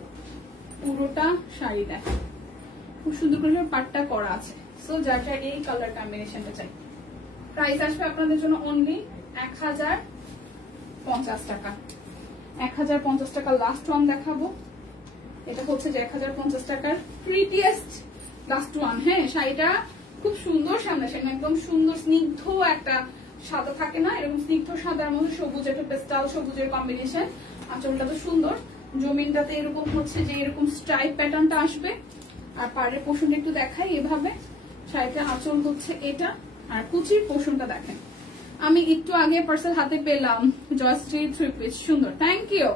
পুরোটা শাড়ি। দেখেন খুব সুন্দর করে পাটটা করা আছে। সো যার যার এই কালার কম্বিনেশনটা চাই, প্রাইস আসবে আপনাদের জন্য অনলি 1050 টাকা। 1050 টাকা। লাস্ট ওয়ান দেখাবো, এটা হচ্ছে যে 1050 টাকার প্রিটিয়েস্ট লাস্ট ওয়ান। হ্যাঁ, শাড়িটা খুব সুন্দর, সামনাসামনি একদম সুন্দর স্নিগ্ধ একটা সাদা থাকে না, এরকম স্নিগ্ধ সাদার মধ্যে সবুজ, একটা পেস্টাল সবুজের কম্বিনেশন। আঁচলটা তো সুন্দর, জমিনটাতে এরকম হচ্ছে যে এরকম স্ট্রাইপ প্যাটার্নটা আসবে। আর পাড়ের পোর্শনটা একটু দেখাই, এভাবে শাড়িটা আঁচল হচ্ছে এটা, আর কুচির পোর্শনটা দেখেন। আমি একটু আগে পার্সেল হাতে পেলাম, জয়শ্রী 3 পিস, সুন্দর। থ্যাংক ইউ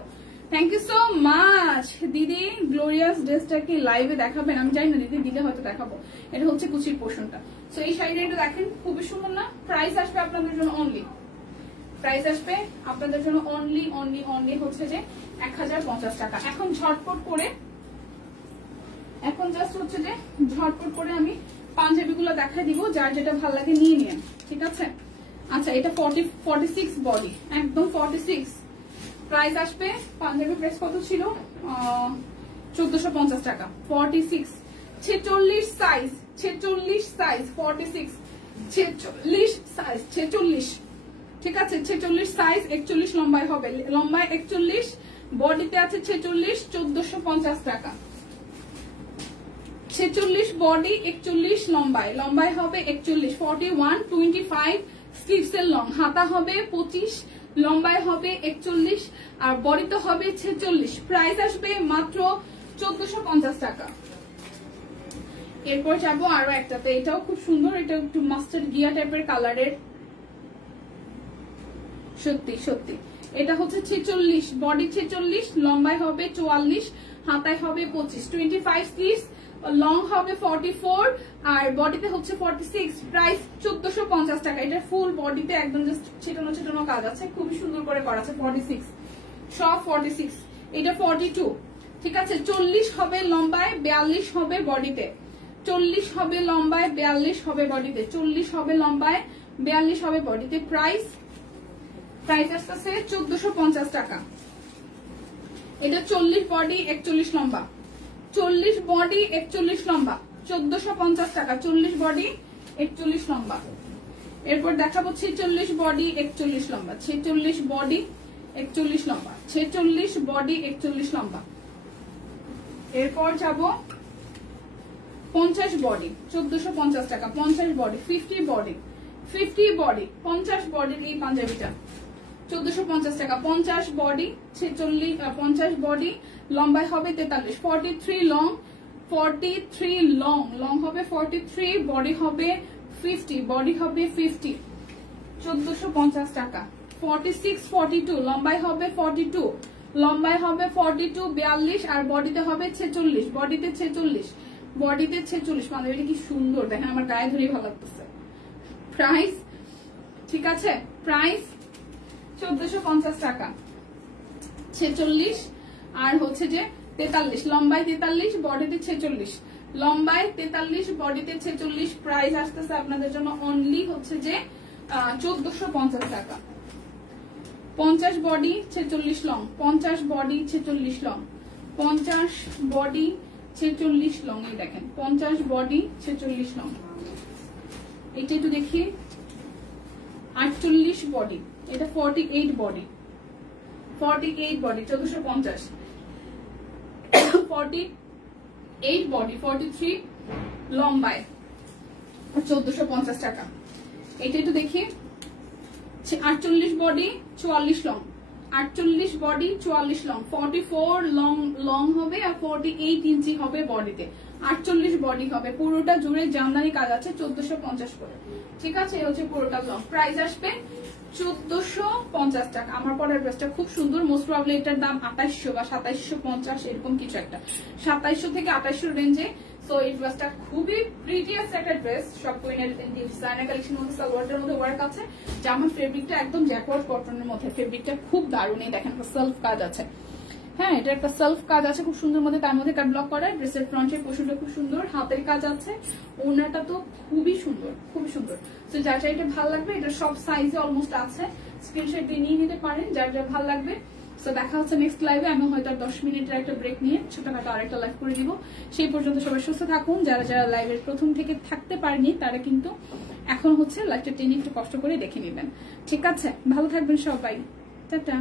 সো মাচ দিদি। গ্লোরিয়াস ড্রেসটা কি লাইভে দেখাবেন? আমি জানি না দিদি, দিলে হয়তো দেখাবো। এটা হচ্ছে কুচির পোর্শনটা। সো এই শাড়িটা একটু দেখেন, খুবই সুন্দর না? প্রাইস আসবে আপনাদের জন্য অনলি, প্রাইস আসবে আপনাদের জন্য অনলি হচ্ছে যে 1050 টাকা। এখন ঝটপট করে, এখন জাস্ট হচ্ছে যে ঝটপট করে আমি পাঞ্জাবিগুলো দেখাই দিব, যার যেটা ভালো লাগে নিয়ে নিন। ঠিক আছে, আচ্ছা এটা 46 বডি, একদম 46। প্রাইস আসবে, পাঞ্জাবি প্রাইস কত ছিল? 1450 টাকা। 46, 46 সাইজ, 46 সাইজ, 46, 46 সাইজ, 46। ঠিক আছে, 46 সাইজ, 41 লম্বায় হবে, লম্বায় 41, বডিতে আছে 46, 1450 টাকা। 46 বডি, 41 লম্বায়, লম্বায় হবে 41, 41, 25 স্লিভস এর লং, হাতা হবে 25, লম্বায় হবে 41, আর বডিতে হবে 46। প্রাইস আসবে মাত্র 1450 টাকা। এরপর যাবো আরো একটাতে, এটাও খুব সুন্দর, এটা একটু মাস্টার্ড গিয়া টাইপের কালারের। সত্যি সত্যি এটা হচ্ছে 46, বডি 46, লম্বায় হবে 44, হাতায় হবে 25, 25 স্লিভস, লং হবে 44, আর বডিতে হচ্ছে 46। প্রাইস 1450 টাকা। এটা ফুল বডিতে একদম জাস্ট ছিটানো ছিটানো কাজ আছে, খুবই সুন্দর করে করা আছে। 46 সব 46, এটা 42। ঠিক আছে, 40 হবে লম্বায়, 42 হবে বডিতে, 40 হবে লম্বায়, 42 হবে বডিতে, 40 হবে লম্বায়, 42 হবে বডিতে। প্রাইস আসতেছে 1450 টাকা। এটা 40 বডি, 41 লম্বা, 40 বডি 41 লম্বা, 1450 টাকা। 40 বডি 41 লম্বা। এরপর দেখাবো 46 বডি 41 লম্বা, 46 বডি 41 লম্বা, 46 বডি 41 লম্বা। এরপর যাবো 50 বডি, 1450 টাকা। 50 বডি, 50 বডি, 50 বডি, 50 বডির এই পাঞ্জাবিটা 1450 টাকা। 50 বডি 46, 50 বডি, লম্বায় হবে 43, 43 লং, 43 লং, লং হবে 43, বডি হবে 50, বডি হবে 50, 1450 টাকা। 46, 42, লম্বায় হবে 42, লম্বায় হবে 42, 42, আর বডিতে হবে 46, বডিতে 46, বডিতে 46। পাঞ্জাবিটা কি সুন্দর দেখেন, আমার গায়ে ধরেই ভালো লাগতেছে। প্রাইস ঠিক আছে, প্রাইস 1450 টাকা। 46 আর হচ্ছে যে 43, লম্বায় 43, বডিতে 46, লম্বায় 43, বডিতে 46, প্রাইস আসতেছে আপনাদের জন্য অনলি হচ্ছে যে 1450 টাকা। 50 body 46 long, 50 body 46 long, 50 body 46 long, এই দেখেন 50 বডি 46 লং। এটা একটু দেখি 48 বডি, এটা 48 বডি, 48 বডি 1450, 48 বডি 43 লম্বায় 1450 টাকা। এটা একটু দেখি 48 body 44 long, 48 body 44 long, 44 long হবে আর 48 ইঞ্চি হবে বডিতে, 48 বডি হবে, পুরোটা জুড়ে জামদানি কাজ আছে 1450 করে। ঠিক আছে, এই হচ্ছে পুরোটা লং, প্রাইস আসবে 1450 টাকা। আমার পরের ড্রেসটা খুব সুন্দর, মোস্ট প্রবাবলি এটার দাম 2800 বা 2750 এরকম কিছু একটা, 2700 থেকে 2800 রেঞ্জে। সো এই ড্রেসটা খুবই প্রিটিয়াস একটা ড্রেস, সব কুইনের ডিজাইনার কালেকশনের মধ্যে, সালোয়ারটার মধ্যে ওয়ার্ক আছে, জামার ফেব্রিকটা একদম জ্যাকওয়ার্ড কটনের মধ্যে, ফেব্রিকটা খুব দারুণ। এই দেখেন সেলফ কাজ আছে, হ্যাঁ এটা একটা সেলফ কাজ আছে খুব সুন্দর মধ্যে, তার মধ্যে কাট ব্লক করা, ড্রেসের ফ্রন্টের পোর্শনটা খুব সুন্দর, হাতের কাজ আছে, ওনাটা তো খুবই সুন্দর, খুবই সুন্দর। তো যার যার এটা ভালো লাগবে, এটা সব সাইজে অলমোস্ট আছে, স্ক্রিনশট দিয়ে নিয়ে নিতে পারেন যার যার ভালো লাগবে। সো দেখা হচ্ছে নেক্সট লাইভে, আমি হয়তো 10 মিনিটের একটা ব্রেক নিয়ে ছোটখাটো আরেকটা লাইভ করে দিব। সেই পর্যন্ত সবাই সুস্থ থাকুন, যারা যারা লাইভের প্রথম থেকে থাকতে পারেনি তারা কিন্তু এখন হচ্ছে লাইভটা টেনে একটু কষ্ট করে দেখে নেবেন। ঠিক আছে, ভালো থাকবেন সবাই, টাটা।